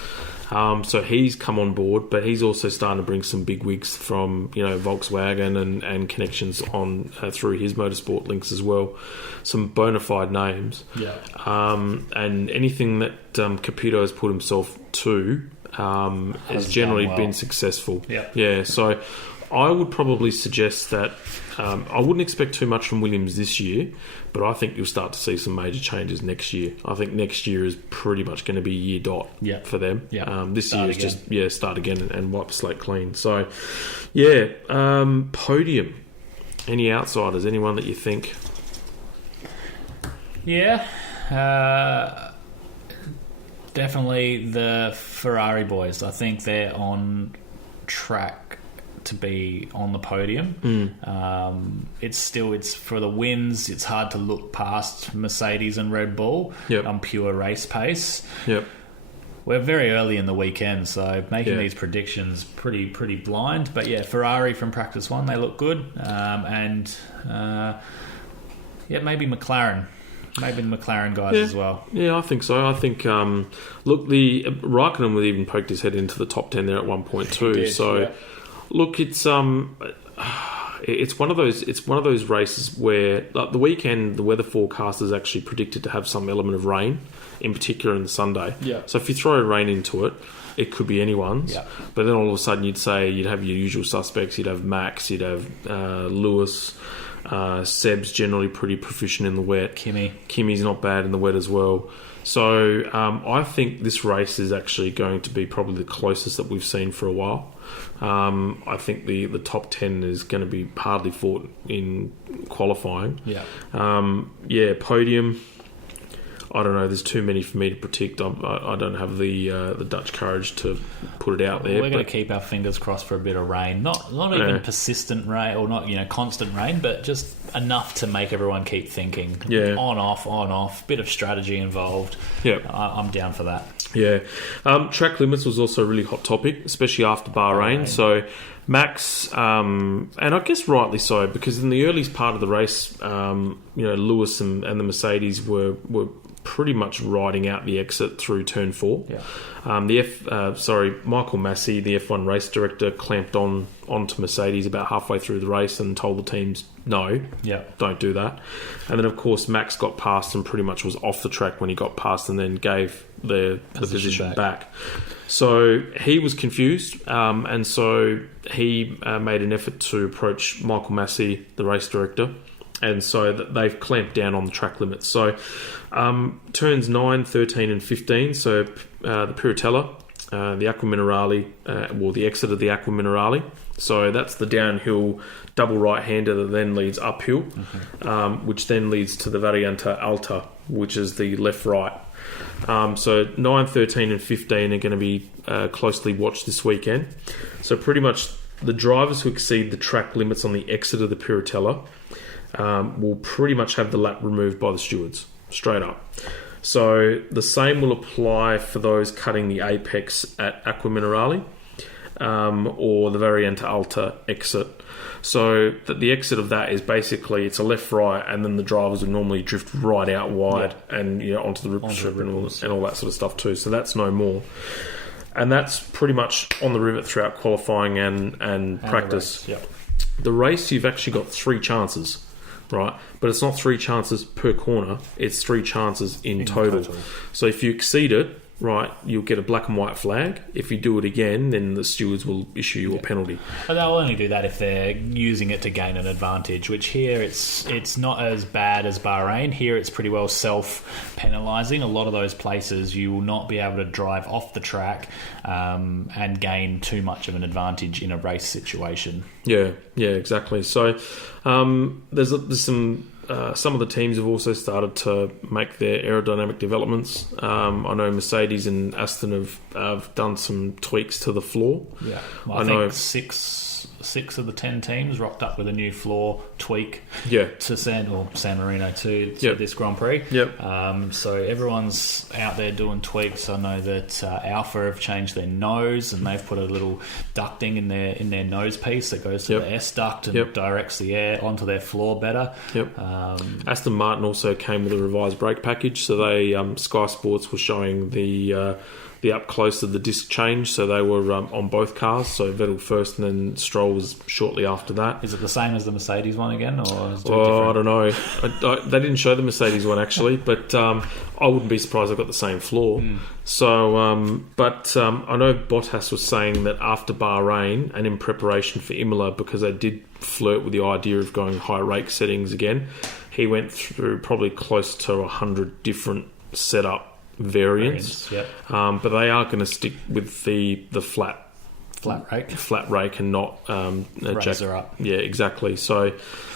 So he's come on board, but he's also starting to bring some big wigs from Volkswagen and connections on through his motorsport links as well. Some bona fide names. Yeah. And anything that Capito has put himself to has generally been successful. Yep. Yeah. So I would probably suggest that I wouldn't expect too much from Williams this year, but I think you'll start to see some major changes next year. I think next year is pretty much going to be year dot for them. This year is just start again and wipe the slate clean. So, podium. Any outsiders? Anyone that you think? Yeah, definitely the Ferrari boys. I think they're on track to be on the podium. It's for the wins. It's hard to look past Mercedes and Red Bull on pure race pace. Yep. We're very early in the weekend, so making these predictions pretty blind. But Ferrari from practice one, they look good, maybe McLaren. Maybe the McLaren guys as well. Yeah, I think so. I think, the Raikkonen would even poked his head into the top 10 there at one point too. Look, it's one of those races where like the weekend the weather forecast is actually predicted to have some element of rain, in particular in the Sunday. Yeah. So if you throw rain into it, it could be anyone's. Yeah. But then all of a sudden you'd have your usual suspects. You'd have Max. You'd have Lewis. Seb's generally pretty proficient in the wet. Kimi's not bad in the wet as well. So I think this race is actually going to be probably the closest that we've seen for a while. I think the top 10 is going to be hardly fought in qualifying. Podium. I don't know. There's too many for me to predict. I don't have the Dutch courage to put it out there. We're going to keep our fingers crossed for a bit of rain. Not even persistent rain or not constant rain, but just enough to make everyone keep thinking. On off. Bit of strategy involved. Yeah, I'm down for that. Yeah, track limits was also a really hot topic, especially after Bahrain. So Max, and I guess rightly so, because in the earliest part of the race, Lewis and the Mercedes were pretty much riding out the exit through turn 4. Michael Massey, the F1 race director, clamped onto Mercedes about halfway through the race and told the teams, no, don't do that. And then, of course, Max got past and pretty much was off the track when he got past and then gave the position back. So he was confused, and so he made an effort to approach Michael Massey, the race director, and so they've clamped down on the track limits. So turns 9, 13 and 15, so the Piratella, the Aqua Minerale, the exit of the Aqua Minerale. So that's the downhill double right-hander that then leads uphill, which then leads to the Variante Alta, which is the left-right. So 9, 13 and 15 are going to be closely watched this weekend. So pretty much the drivers who exceed the track limits on the exit of the Piratella will pretty much have the lap removed by the stewards, straight up. So the same will apply for those cutting the apex at Aqua Minerale or the Variante Alta exit. So that the exit of that is basically it's a left-right, and then the drivers would normally drift right out wide and onto the ripple strip and all that sort of stuff too. So that's no more. And that's pretty much on the rivet throughout qualifying and practice. The race, you've actually got 3 chances, right? But it's not 3 chances per corner. It's 3 chances in total. So if you exceed it, right, you'll get a black and white flag. If you do it again, then the stewards will issue you a penalty. But they'll only do that if they're using it to gain an advantage, which here it's not as bad as Bahrain. Here it's pretty well self-penalising. A lot of those places you will not be able to drive off the track and gain too much of an advantage in a race situation. Yeah, exactly. So there's some of the teams have also started to make their aerodynamic developments. I know Mercedes and Aston have done some tweaks to the floor. Yeah, well, I think six of the 10 teams rocked up with a new floor tweak to San Marino to this Grand Prix. So everyone's out there doing tweaks. I know that Alpha have changed their nose and they've put a little ducting in their nose piece that goes to the S duct and directs the air onto their floor better. Aston Martin also came with a revised brake package. So they Sky Sports was showing the up close of the disc change, so they were on both cars. So Vettel first, and then Stroll was shortly after that. Is it the same as the Mercedes one again, or is it different? I don't know. They didn't show the Mercedes one actually, but I wouldn't be surprised they've got the same floor. So, I know Bottas was saying that after Bahrain and in preparation for Imola, because they did flirt with the idea of going high rake settings again, he went through probably close to 100 different setup variants. But they are going to stick with the flat rake and not razor up. Yeah, exactly. So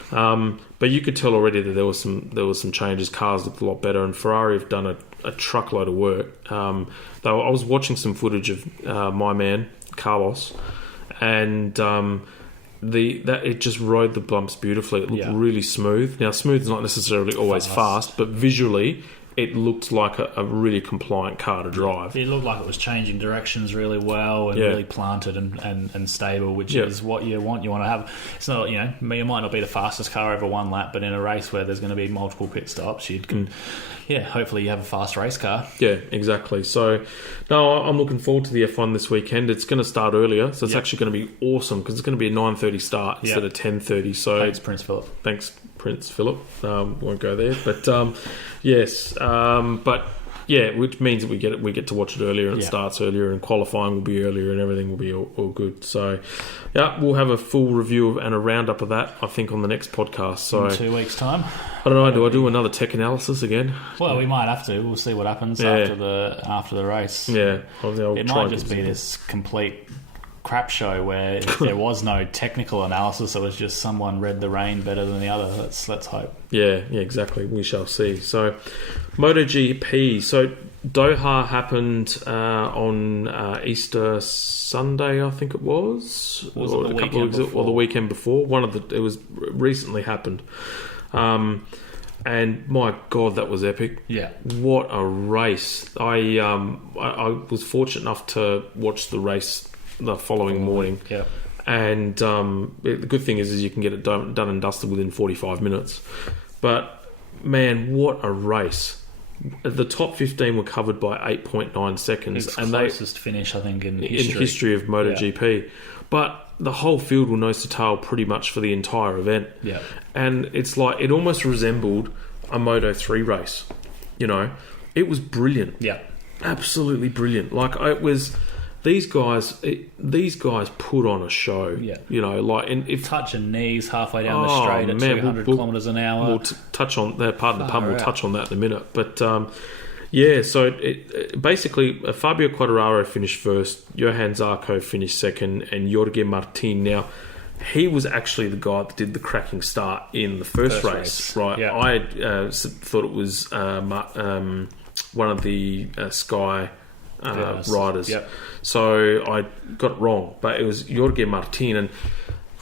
but you could tell already that there was some changes. Cars looked a lot better, and Ferrari have done a truckload of work. I was watching some footage of my man Carlos, and it just rode the bumps beautifully. It looked really smooth. Now, smooth is not necessarily always fast, but visually it looked like a really compliant car to drive. It looked like it was changing directions really well and really planted and stable, which is what you want. You want to have. It's not, it might not be the fastest car over one lap, but in a race where there's going to be multiple pit stops, you can, hopefully you have a fast race car. Yeah, exactly. So, no, I'm looking forward to the F1 this weekend. It's going to start earlier, so it's actually going to be awesome because it's going to be a 9:30 start instead of 10:30. So thanks, Prince Philip. Thanks, Prince Philip. Won't go there, but yes. But yeah, which means that we get to watch it earlier, and it starts earlier, and qualifying will be earlier, and everything will be all good. So we'll have a full review and a roundup of that, I think, on the next podcast. So in 2 weeks' time. I don't know. Do I do another tech analysis again? Well, we might have to. We'll see what happens after the race. Yeah, it might just be this complete crap show where there was no technical analysis. It was just someone read the rain better than the other. Let's hope. Yeah, exactly. We shall see. So, MotoGP. So Doha happened on Easter Sunday, I think it was, or a couple of weeks before, or the weekend before. It was recently happened. And my God, that was epic! Yeah, what a race! I was fortunate enough to watch the race the following morning. Yeah. And the good thing is you can get it done and dusted within 45 minutes. But, man, what a race. The top 15 were covered by 8.9 seconds. It's the closest finish, I think, in history of MotoGP. Yeah. But the whole field will nose to tail pretty much for the entire event. Yeah. And it's like, it almost resembled a Moto3 race. It was brilliant. Yeah. Absolutely brilliant. Like, it was... These guys put on a show. Yeah. Touching knees halfway down the straight at 200 kilometres an hour. We'll touch on that. Pardon the pun. We'll touch on that in a minute. But Yeah, so basically Fabio Quartararo finished first, Johan Zarco finished second, and Jorge Martin. Now, he was actually the guy that did the cracking start in the first race, right? Yeah. I thought it was one of the Sky riders. Yep. So I got it wrong, but it was Jorge Martin, and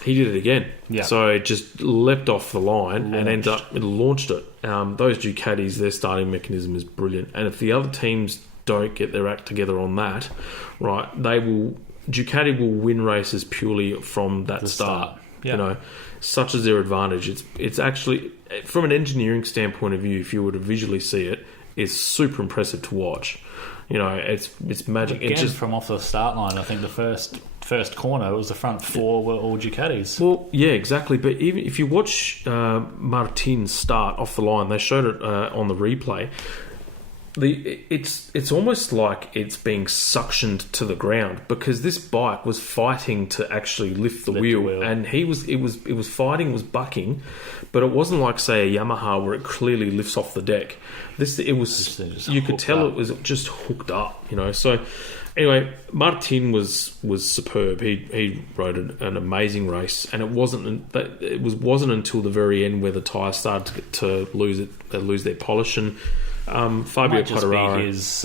he did it again. Yeah. So it just leapt off the line and ended up, it launched it. Those Ducatis, their starting mechanism is brilliant. And if the other teams don't get their act together on that, right, Ducati will win races purely from that start. Yeah. You know, such as their advantage. It's actually, from an engineering standpoint of view, if you were to visually see it, it's super impressive to watch. You know, it's magic. Again, it's just from off the start line, I think the first corner, it was the front four were all Ducatis. Well, yeah, exactly. But even if you watch Martin start off the line, they showed it on the replay. It's almost like it's being suctioned to the ground because this bike was fighting to actually lift the wheel, and it was fighting, was bucking, but it wasn't like, say, a Yamaha where it clearly lifts off the deck. You could tell it was just hooked up, you know. So anyway, Martin was superb. He rode an amazing race, and it wasn't until the very end where the tyres started to lose their polish. And Fabio Quartararo, his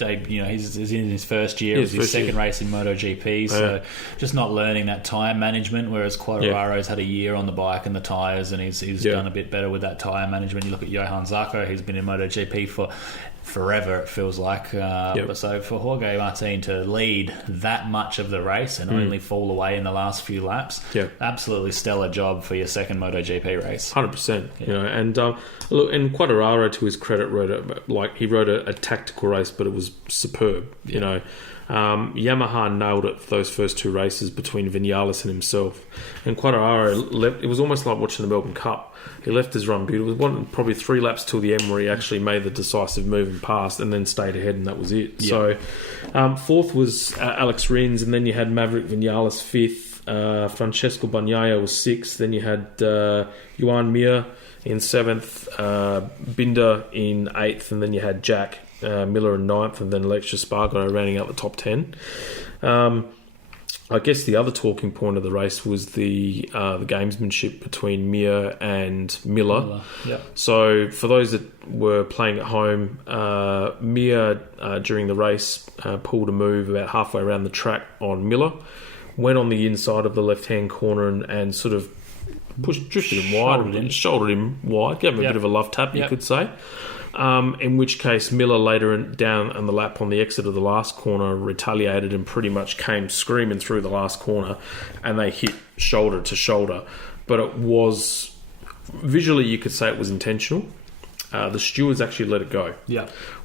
he's in his first year. It was his second race in MotoGP, so just not learning that tyre management. Whereas Quartararo's had a year on the bike and the tyres, and he's done a bit better with that tyre management. You look at Johan Zarco; he's been in MotoGP for forever, it feels like. So for Jorge Martin to lead that much of the race and only fall away in the last few laps, absolutely stellar job for your second MotoGP race. 100%. You know, and look, and Quartararo, to his credit, rode a tactical race, but it was superb. You know, Yamaha nailed it for those first two races between Vinales and himself, and Quartararo it was almost like watching the Melbourne Cup. He left his run beautiful. It was probably 3 laps till the end where he actually made the decisive move and passed, and then stayed ahead, and that was it. So fourth was Alex Rins, and then you had Maverick Vinales fifth, Francesco Bagnaia was sixth, then you had Joan Mir in seventh, Binder in eighth, and then you had Jack Miller in ninth, and then Alexia Spargo rounding out the top 10. I guess the other talking point of the race was the gamesmanship between Mir and Miller. So for those that were playing at home, Mir during the race pulled a move about halfway around the track on Miller, went on the inside of the left-hand corner and sort of drifted him wide, shouldered him wide, gave him a bit of a love tap, you could say. In which case Miller later down on the lap on the exit of the last corner retaliated and pretty much came screaming through the last corner, and they hit shoulder to shoulder. But it was, visually you could say it was intentional. The stewards actually let it go,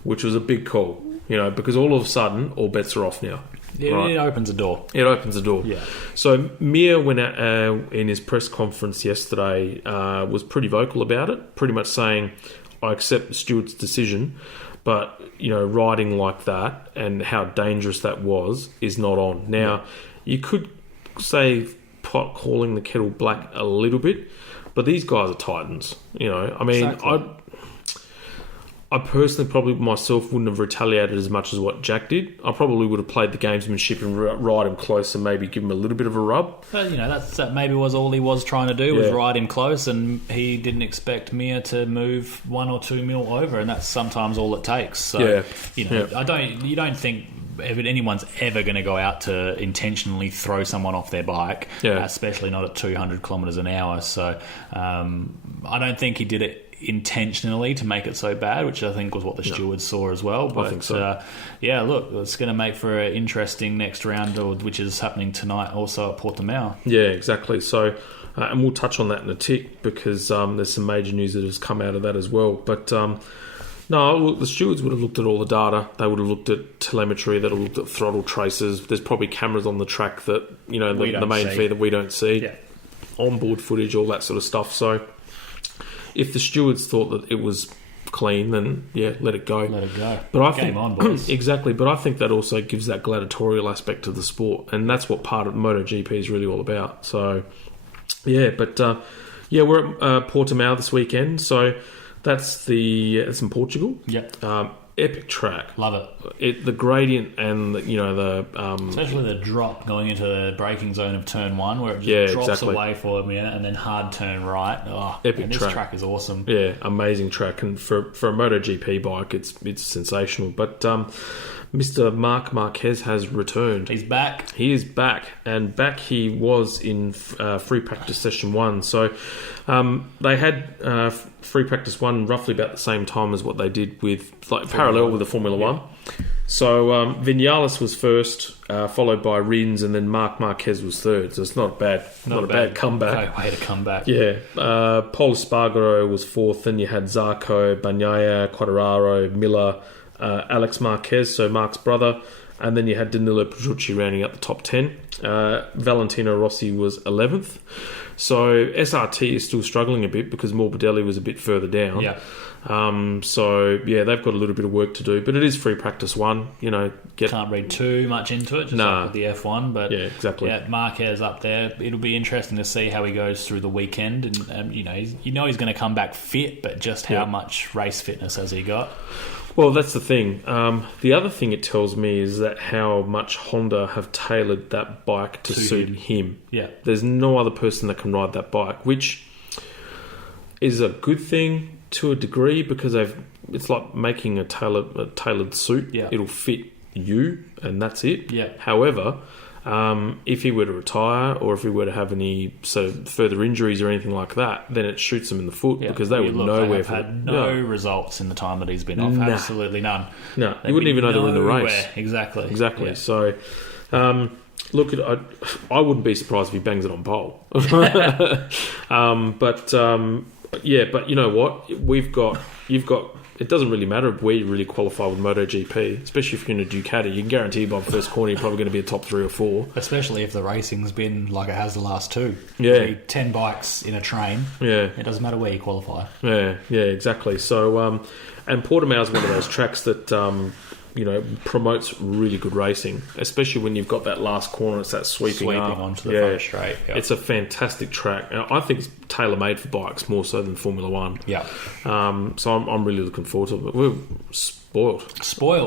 which was a big call, you know, because all of a sudden all bets are off now. It opens a door. It opens a door. Yeah. So Mir, when in his press conference yesterday, was pretty vocal about it, pretty much saying, I accept the steward's decision, but, you know, riding like that and how dangerous that was is not on. Now, you could say pot calling the kettle black a little bit, but these guys are titans. You know, I mean, exactly. I personally probably myself wouldn't have retaliated as much as what Jack did. I probably would have played the gamesmanship and ride him close and maybe give him a little bit of a rub. But, you know, that maybe was all he was trying to do, was ride him close, and he didn't expect Mir to move 1 or 2 mil over, and that's sometimes all it takes. So, you know, you don't think anyone's ever going to go out to intentionally throw someone off their bike, especially not at 200 kilometres an hour. So I don't think he did it intentionally to make it so bad, which I think was what the stewards saw as well. But I think so. Look, it's going to make for an interesting next round, which is happening tonight also at Portimao. Yeah, exactly. So and we'll touch on that in a tick, because there's some major news that has come out of that as well. But no, look, the stewards would have looked at all the data. They would have looked at telemetry. They'd have looked at throttle traces. There's probably cameras on the track that, you know, the main feed that we don't see. Onboard footage, all that sort of stuff. So if the stewards thought that it was clean, then let it go. Let it go. But I Game on, boys. Exactly. But I think that also gives that gladiatorial aspect to the sport, and that's what part of MotoGP is really all about. So, we're at Portimao this weekend. So It's in Portugal. Yep. Epic track. Love it. The gradient and the especially the drop going into the braking zone of turn 1, where it just drops away for a minute and then hard turn right. Epic this track. track is awesome. Yeah, amazing track, and for a MotoGP bike, it's sensational. But Mr. Marc Marquez has returned. He's back. He is back, and back he was in free practice session 1. So they had free practice 1 roughly about the same time as what they did with parallel with the Formula 1. So Vinales was first, followed by Rins, and then Marc Marquez was third. So it's not a bad comeback. Okay, way to come back. Yeah. Paul Espargaro was fourth. Then you had Zarco, Bagnaia, Quadraro, Miller, Alex Marquez, so Marc's brother, and then you had Danilo Petrucci rounding up the top 10. Valentino Rossi was 11th. So SRT is still struggling a bit because Morbidelli was a bit further down. Yeah. They've got a little bit of work to do, but it is free practice 1. Can't read too much into it, just like with the F1. But yeah, exactly. Yeah, Marquez up there. It'll be interesting to see how he goes through the weekend, and he's going to come back fit, but just how much race fitness has he got? Well, that's the thing. The other thing it tells me is that how much Honda have tailored that bike to suit him. Yeah. There's no other person that can ride that bike, which is a good thing to a degree because it's like making a tailored suit. Yeah. It'll fit you, and that's it. Yeah. However, if he were to retire or if he were to have any sort of further injuries or anything like that, then it shoots him in the foot because they would nowhere. They've had no results in the time that he's been off. Absolutely none. No, you wouldn't even know they were in the race. Exactly. Yeah. So, look, I wouldn't be surprised if he bangs it on pole. But you know what? You've got. It doesn't really matter where you really qualify with MotoGP, especially if you're in a Ducati. You can guarantee by the first corner you're probably going to be a top 3 or 4. Especially if the racing's been like it has the last 2. Yeah. 10 bikes in a train. Yeah. It doesn't matter where you qualify. Yeah, exactly. So, and Portimao's one of those tracks that, promotes really good racing, especially when you've got that last corner. It's that sweeping up onto the front straight. Yep. It's a fantastic track. And I think it's tailor-made for bikes more so than Formula 1. Yeah. So I'm really looking forward to it. We're spoiled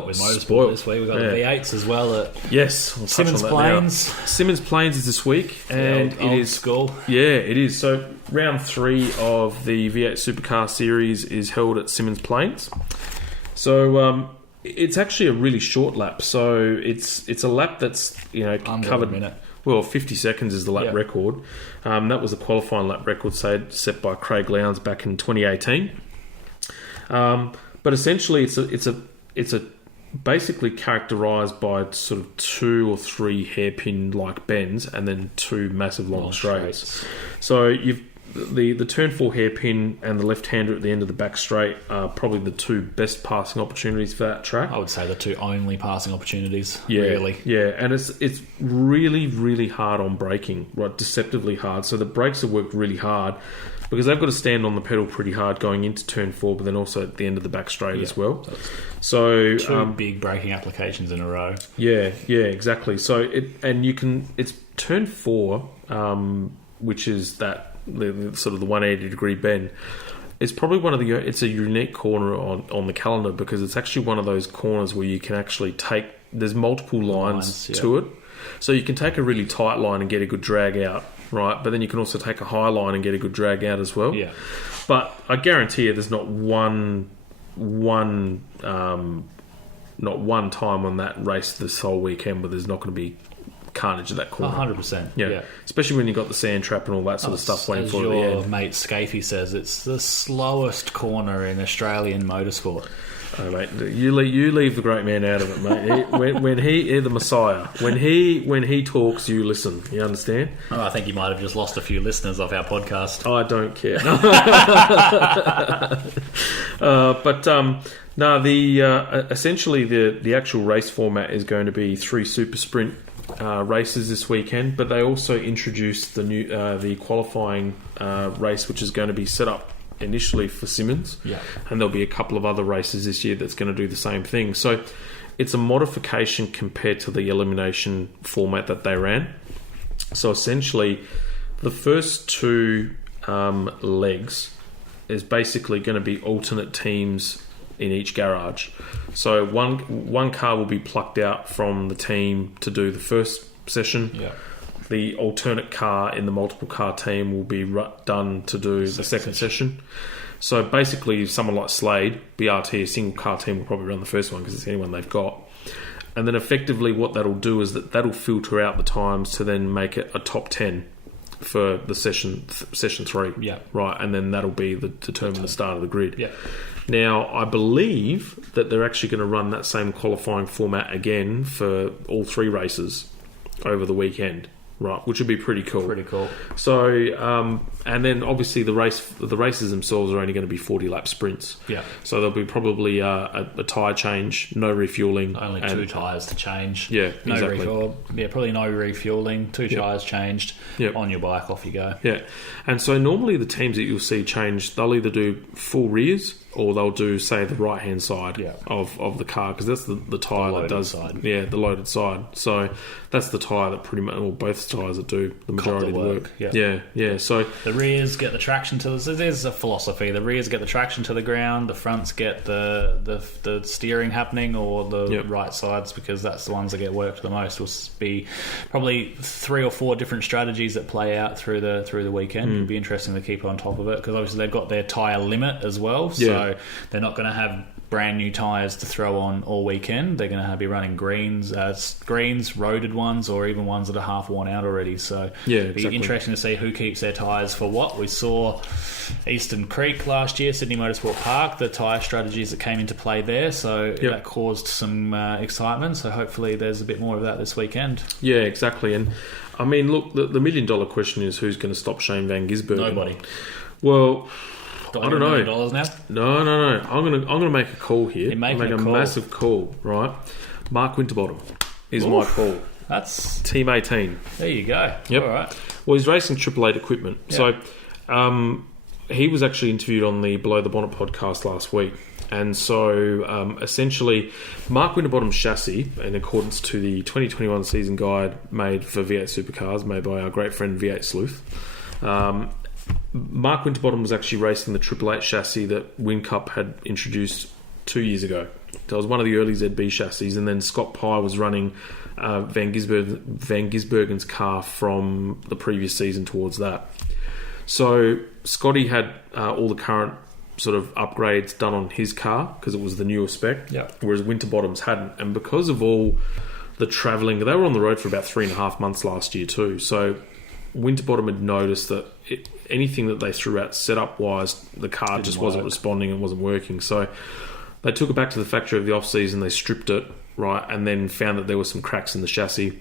with motorsport this week. We've got the V8s as well at Simmons Plains. Simmons Plains is this week, and it is school. Yeah, it is. So round 3 of the V8 Supercar Series is held at Simmons Plains. So it's actually a really short lap. So it's a lap that's under covered. A minute. Well, 50 seconds is the lap record. That was the qualifying lap record set by Craig Lowndes back in 2018. But essentially, it's a basically characterised by sort of 2 or 3 hairpin like bends and then 2 massive long straights. So you've the turn 4 hairpin and the left-hander at the end of the back straight are probably the 2 best passing opportunities for that track. I would say the 2 only passing opportunities, yeah, really. Yeah, and it's really, really hard on braking, right? Deceptively hard. So the brakes have worked really hard because they've got to stand on the pedal pretty hard going into turn 4, but then also at the end of the back straight as well. So 2 big braking applications in a row. Yeah, exactly. So it's turn 4, which is that the sort of the 180 degree bend. It's probably it's a unique corner on the calendar because it's actually one of those corners where you can actually there's multiple lines to it. So you can take a really tight line and get a good drag out, right? But then you can also take a high line and get a good drag out as well. Yeah. But I guarantee you there's not one time on that race this whole weekend where there's not going to be carnage at that corner. 100%. Yeah. Especially when you've got the sand trap and all that sort of stuff waiting for it at the end. Your mate Scafey says, it's the slowest corner in Australian motorsport. Oh, mate, you leave the great man out of it, mate. when he the Messiah, when he talks, you listen. You understand? Oh, I think you might have just lost a few listeners off our podcast. I don't care. Essentially the actual race format is going to be 3 super sprint races this weekend, but they also introduced the new the qualifying race, which is going to be set up initially for Simmons, and there'll be a couple of other races this year that's going to do the same thing. So it's a modification compared to the elimination format that they ran. So essentially the first 2 legs there's basically going to be alternate teams in each garage. So one car will be plucked out from the team to do the first session. Yeah. The alternate car in the multiple car team will be done to do the second session. So basically, someone like Slade, BRT, a single car team, will probably run the first one because it's the only one they've got. And then effectively what that'll do is that'll filter out the times to then make it a top 10 for the session 3. Yeah. Right, and then that'll be determine the start of the grid. Yeah. Now, I believe that they're actually going to run that same qualifying format again for all 3 races over the weekend. Right, which would be pretty cool. Pretty cool. So, and then obviously the races themselves are only going to be 40-lap sprints. Yeah. So there'll be probably a tyre change, no refuelling. Only 2 tyres to change. Yeah, no exactly. probably no refuelling. 2 tyres changed. Yep. On your bike, off you go. Yeah. And so normally the teams that you'll see change, they'll either do full rears or they'll do, say, the right-hand side of the car, because that's the tyre that does... side. Yeah, the loaded side. So that's the tyre that pretty much... Or both tyres that do the majority of the work. Yeah. So the rears get the traction to... There's a philosophy. The rears get the traction to the ground. The fronts get the steering happening, or the right sides, because that's the ones that get worked the most. Will be probably 3 or 4 different strategies that play out through the weekend. It'll be interesting to keep on top of it, because obviously they've got their tyre limit as well. So they're not going to have brand new tyres to throw on all weekend. They're going to be running greens, roaded ones, or even ones that are half worn out already. So it'll be interesting to see who keeps their tyres for what. We saw Eastern Creek last year, Sydney Motorsport Park, the tyre strategies that came into play there. So that caused some excitement. So hopefully there's a bit more of that this weekend. Yeah, exactly. And I mean, look, the $1 million question is who's going to stop Shane Van Gisbergen? Nobody. Well, I don't know. $1 million now? No. I'm gonna make a call here. You're making a massive call, right? Mark Winterbottom is my call. That's Team 18. There you go. Yep. All right. Well, he's racing Triple 8 equipment. Yeah. So he was actually interviewed on the Below the Bonnet podcast last week. And so essentially, Mark Winterbottom's chassis, in accordance to the 2021 season guide made for V8 Supercars, made by our great friend V8 Sleuth, Mark Winterbottom was actually racing the Triple 8 chassis that WinCup had introduced 2 years ago. So it was one of the early ZB chassis, and then Scott Pye was running Van Gisbergen's car from the previous season towards that. So Scotty had all the current sort of upgrades done on his car because it was the newer spec, whereas Winterbottom's hadn't. And because of all the travelling, they were on the road for about 3.5 months last year too. So Winterbottom had noticed that anything that they threw out setup-wise, the car just wasn't responding and wasn't working. So they took it back to the factory of the off-season, they stripped it, right, and then found that there were some cracks in the chassis.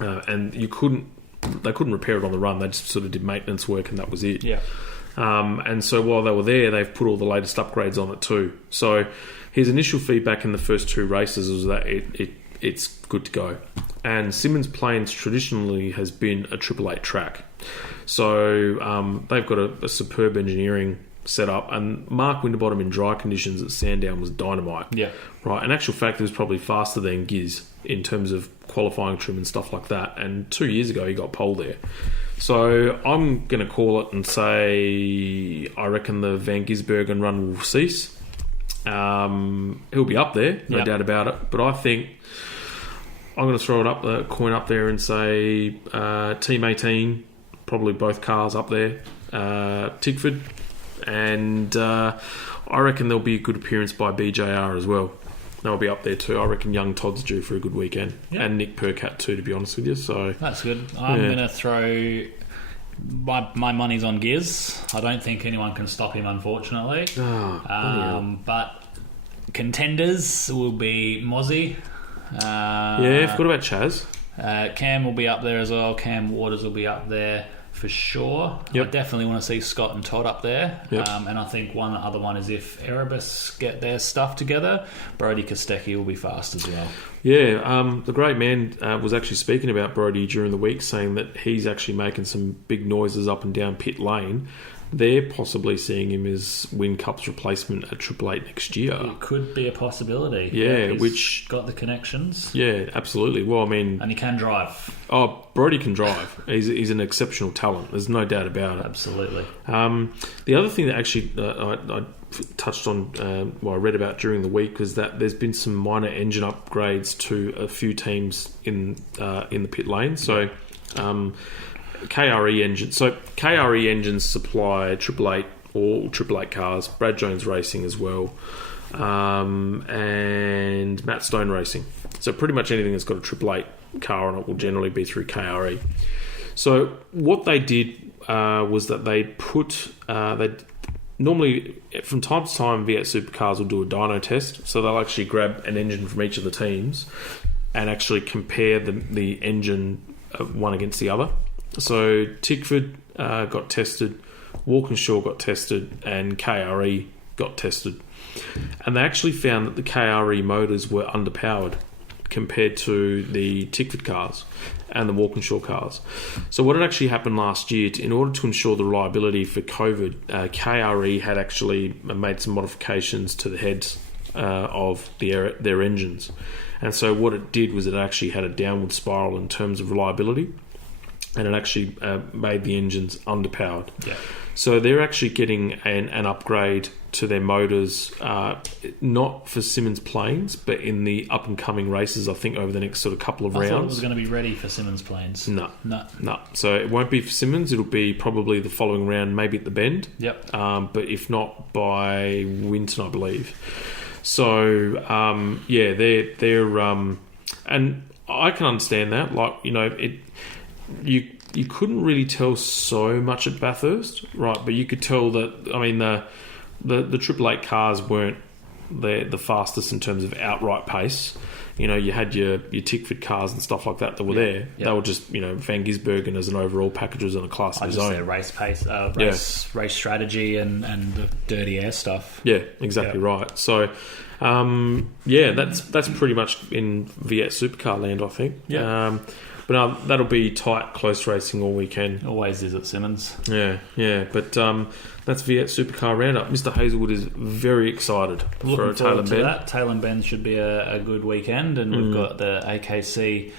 And they couldn't repair it on the run. They just sort of did maintenance work and that was it. Yeah. And so while they were there, they've put all the latest upgrades on it too. So his initial feedback in the first 2 races was that it's good to go. And Simmons Plains traditionally has been a Triple 8 track. So they've got a superb engineering setup. And Mark Winterbottom in dry conditions at Sandown was dynamite. Yeah. Right. In actual fact, he was probably faster than Giz in terms of qualifying trim and stuff like that. And 2 years ago, he got pole there. So I'm going to call it and say I reckon the Van Gisbergen run will cease. He'll be up there, no doubt about it. But I think I'm going to throw the coin up there and say Team 18, probably both cars up there, Tickford, and I reckon there'll be a good appearance by BJR as well. They'll be up there too. I reckon Young Todd's due for a good weekend, and Nick Percat too, to be honest with you. So that's good. I'm going to throw my money's on Giz. I don't think anyone can stop him, unfortunately. But contenders will be Mozzie. Forgot about Chaz. Cam will be up there as well. Cam Waters will be up there for sure. I definitely want to see Scott and Todd up there. And I think one other one is if Erebus get their stuff together, Brody Kostecki will be fast as well. The great man was actually speaking about Brody during the week, saying that he's actually making some big noises up and down pit lane they're possibly seeing him as Win-Cup's replacement at Triple Eight next year. It could be a possibility. Yeah, he's which... got the connections. Yeah, absolutely. Well, I mean... And he can drive. Oh, Brody can drive. He's an exceptional talent. There's no doubt about it. Absolutely. The other thing that actually I touched on, I read about during the week, was that there's been some minor engine upgrades to a few teams in the pit lane. So, KRE engines. So KRE engines supply all Triple Eight cars. Brad Jones Racing as well, and Matt Stone Racing. So pretty much anything that's got a Triple Eight car on it will generally be through KRE. So what they did was that they put normally, from time to time, V8 Supercars will do a dyno test. So they'll actually grab an engine from each of the teams and actually compare the engine one against the other. So Tickford got tested, Walkinshaw got tested, and KRE got tested. And they actually found that the KRE motors were underpowered compared to the Tickford cars and the Walkinshaw cars. So what had actually happened last year, in order to ensure the reliability for COVID, KRE had actually made some modifications to the heads of their engines. And so what it did was it actually had a downward spiral in terms of reliability, and it actually made the engines underpowered. Yeah. So they're actually getting an upgrade to their motors, not for Simmons Plains, but in the up-and-coming races, I think, over the next sort of couple of rounds. I thought it was going to be ready for Simmons Plains. No. So it won't be for Simmons. It'll be probably the following round, maybe at the Bend. Yep. But if not, by Winton, I believe. So, they're... and I can understand that. Like, you know, you couldn't really tell so much at Bathurst, right? But you could tell that, I mean, the Triple Eight cars weren't the fastest in terms of outright pace. You know, you had your Tickford cars and stuff like that were there. Yep. They were just, you know, Van Gisbergen as an overall package was in a class of his own. Race pace, race strategy and the dirty air stuff. Yeah, exactly right. So, that's pretty much in V8 Supercar land, I think. Yeah. But that'll be tight, close racing all weekend. Always is at Simmons. Yeah. But that's V8 Supercar Roundup. Mr. Hazelwood is very excited for a Tail and Bend. That. Tail and Bend should be a good weekend, and we've got the AKC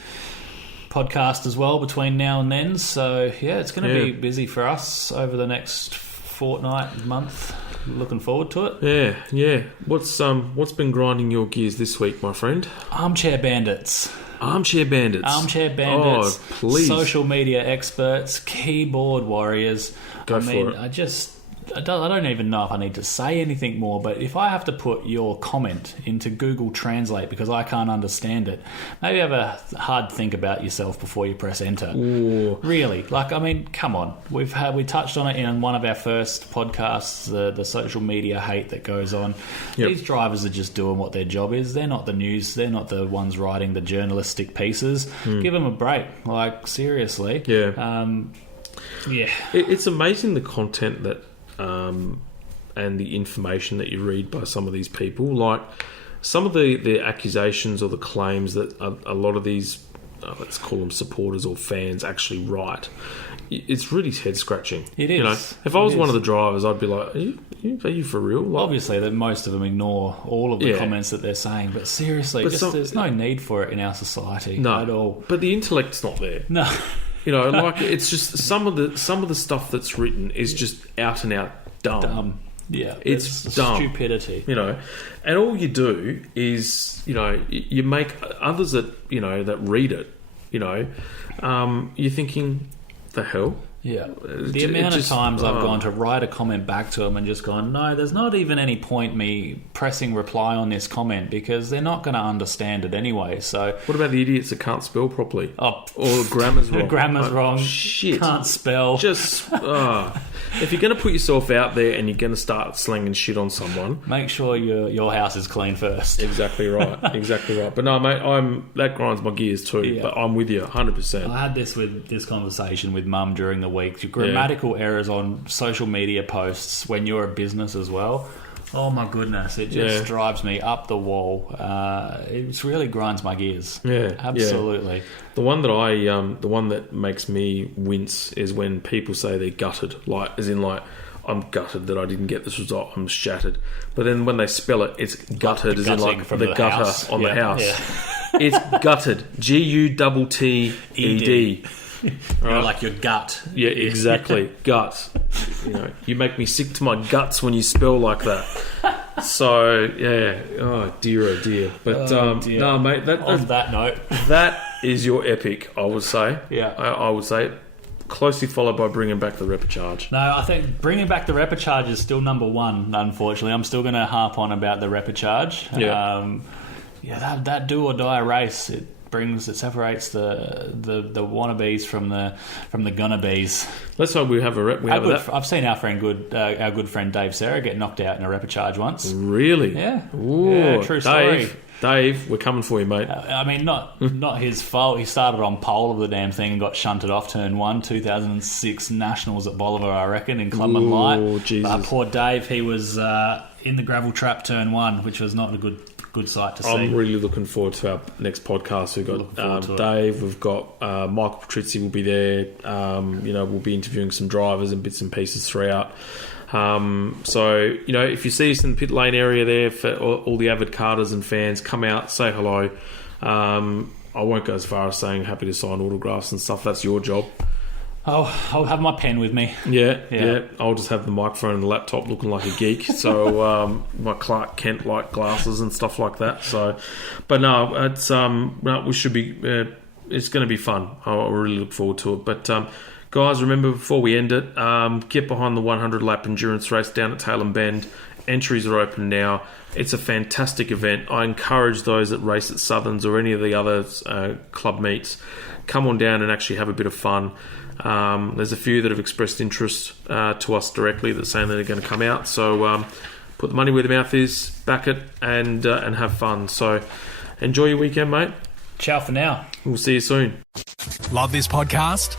podcast as well between now and then. So, yeah, it's going to be busy for us over the next fortnight, month. Looking forward to it. Yeah. What's been grinding your gears this week, my friend? Armchair Bandits. Armchair Bandits. Oh, please. Social media experts, keyboard warriors. Go for it. I don't even know if I need to say anything more, but if I have to put your comment into Google Translate because I can't understand it, maybe have a hard think about yourself before you press enter. Ooh. Really? Like, I mean, come on. We touched on it in one of our first podcasts, the social media hate that goes on. Yep. These drivers are just doing what their job is. They're not the news. They're not the ones writing the journalistic pieces. Give them a break. Like, seriously. Yeah. It's amazing the content that and the information that you read by some of these people. Like some of the accusations or the claims that a lot of these let's call them supporters or fans actually write, it's really head scratching. It is. You know, if I was one of the drivers, I'd be like, are you for real? Like, obviously, that most of them ignore all of the comments that they're saying, but seriously, there's no need for it in our society at all. But the intellect's not there. No. You know, like it's just some of the stuff that's written is just out and out dumb. Yeah, it's dumb stupidity. You know, and all you do is, you know, you make others that, you know, that read it, you know, you're thinking, the hell. Yeah, the amount of times I've gone to write a comment back to them and just gone, no, there's not even any point me pressing reply on this comment because they're not going to understand it anyway. So, what about the idiots that can't spell properly? Oh, or grammar's wrong? Grammar's wrong. Shit, can't spell. Just if you're going to put yourself out there and you're going to start slinging shit on someone, make sure your house is clean first. Exactly right. But no, mate, that grinds my gears too. Yeah. But I'm with you 100%. I had this conversation with Mum during the week. Your grammatical errors on social media posts when you're a business as well. Oh my goodness, it just drives me up the wall. It really grinds my gears. Yeah, absolutely. Yeah. The one that makes me wince is when people say they're gutted, like as in like, I'm gutted that I didn't get this result. I'm shattered. But then when they spell it, it's gutted, as in like the gutter house. On the house. Yeah. It's gutted. Gutted. Right. Like your gut. Yeah, exactly. Gut. You make me sick to my guts when you spell like that. So yeah. Oh dear. But dear. no, mate. On that note, that is your epic. I would say. Yeah. I would say. Closely followed by bringing back the repechage. No, I think bringing back the repechage is still number one, unfortunately. I'm still going to harp on about the repechage. Yeah. That do or die race, it separates the wannabes from the gonna-bees. Let's hope we have a rep. I've seen our good friend Dave Serra get knocked out in a repechage once. Really? Yeah. Ooh, yeah, true story. Dave, we're coming for you, mate. I mean, not his fault. He started on pole of the damn thing and got shunted off turn 1, 2006 Nationals at Bolivar, I reckon, in Clubman Light. Jesus. Poor Dave, he was in the gravel trap turn 1, which was not a good sight to see. I'm really looking forward to our next podcast. We've got Dave, we've got Michael Patrizzi will be there. We'll be interviewing some drivers and bits and pieces throughout. So, if you see us in the pit lane area there, for all the avid karters and fans, come out, say hello. I won't go as far as saying happy to sign autographs and stuff. That's your job. I'll have my pen with me. Yeah. I'll just have the microphone and the laptop looking like a geek. So my Clark Kent like glasses and stuff like that. So, but no, it's we should be. It's going to be fun. I really look forward to it. But guys, remember before we end it, get behind the 100 lap endurance race down at Tailem Bend. Entries are open now. It's a fantastic event. I encourage those that race at Southerns or any of the other club meets, come on down and actually have a bit of fun. There's a few that have expressed interest to us directly that saying that they're going to come out. So put the money where the mouth is, back it, and have fun. So enjoy your weekend, mate. Ciao for now. We'll see you soon. Love this podcast?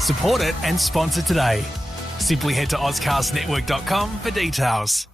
Support it and sponsor today. Simply head to AuscastNetwork.com for details.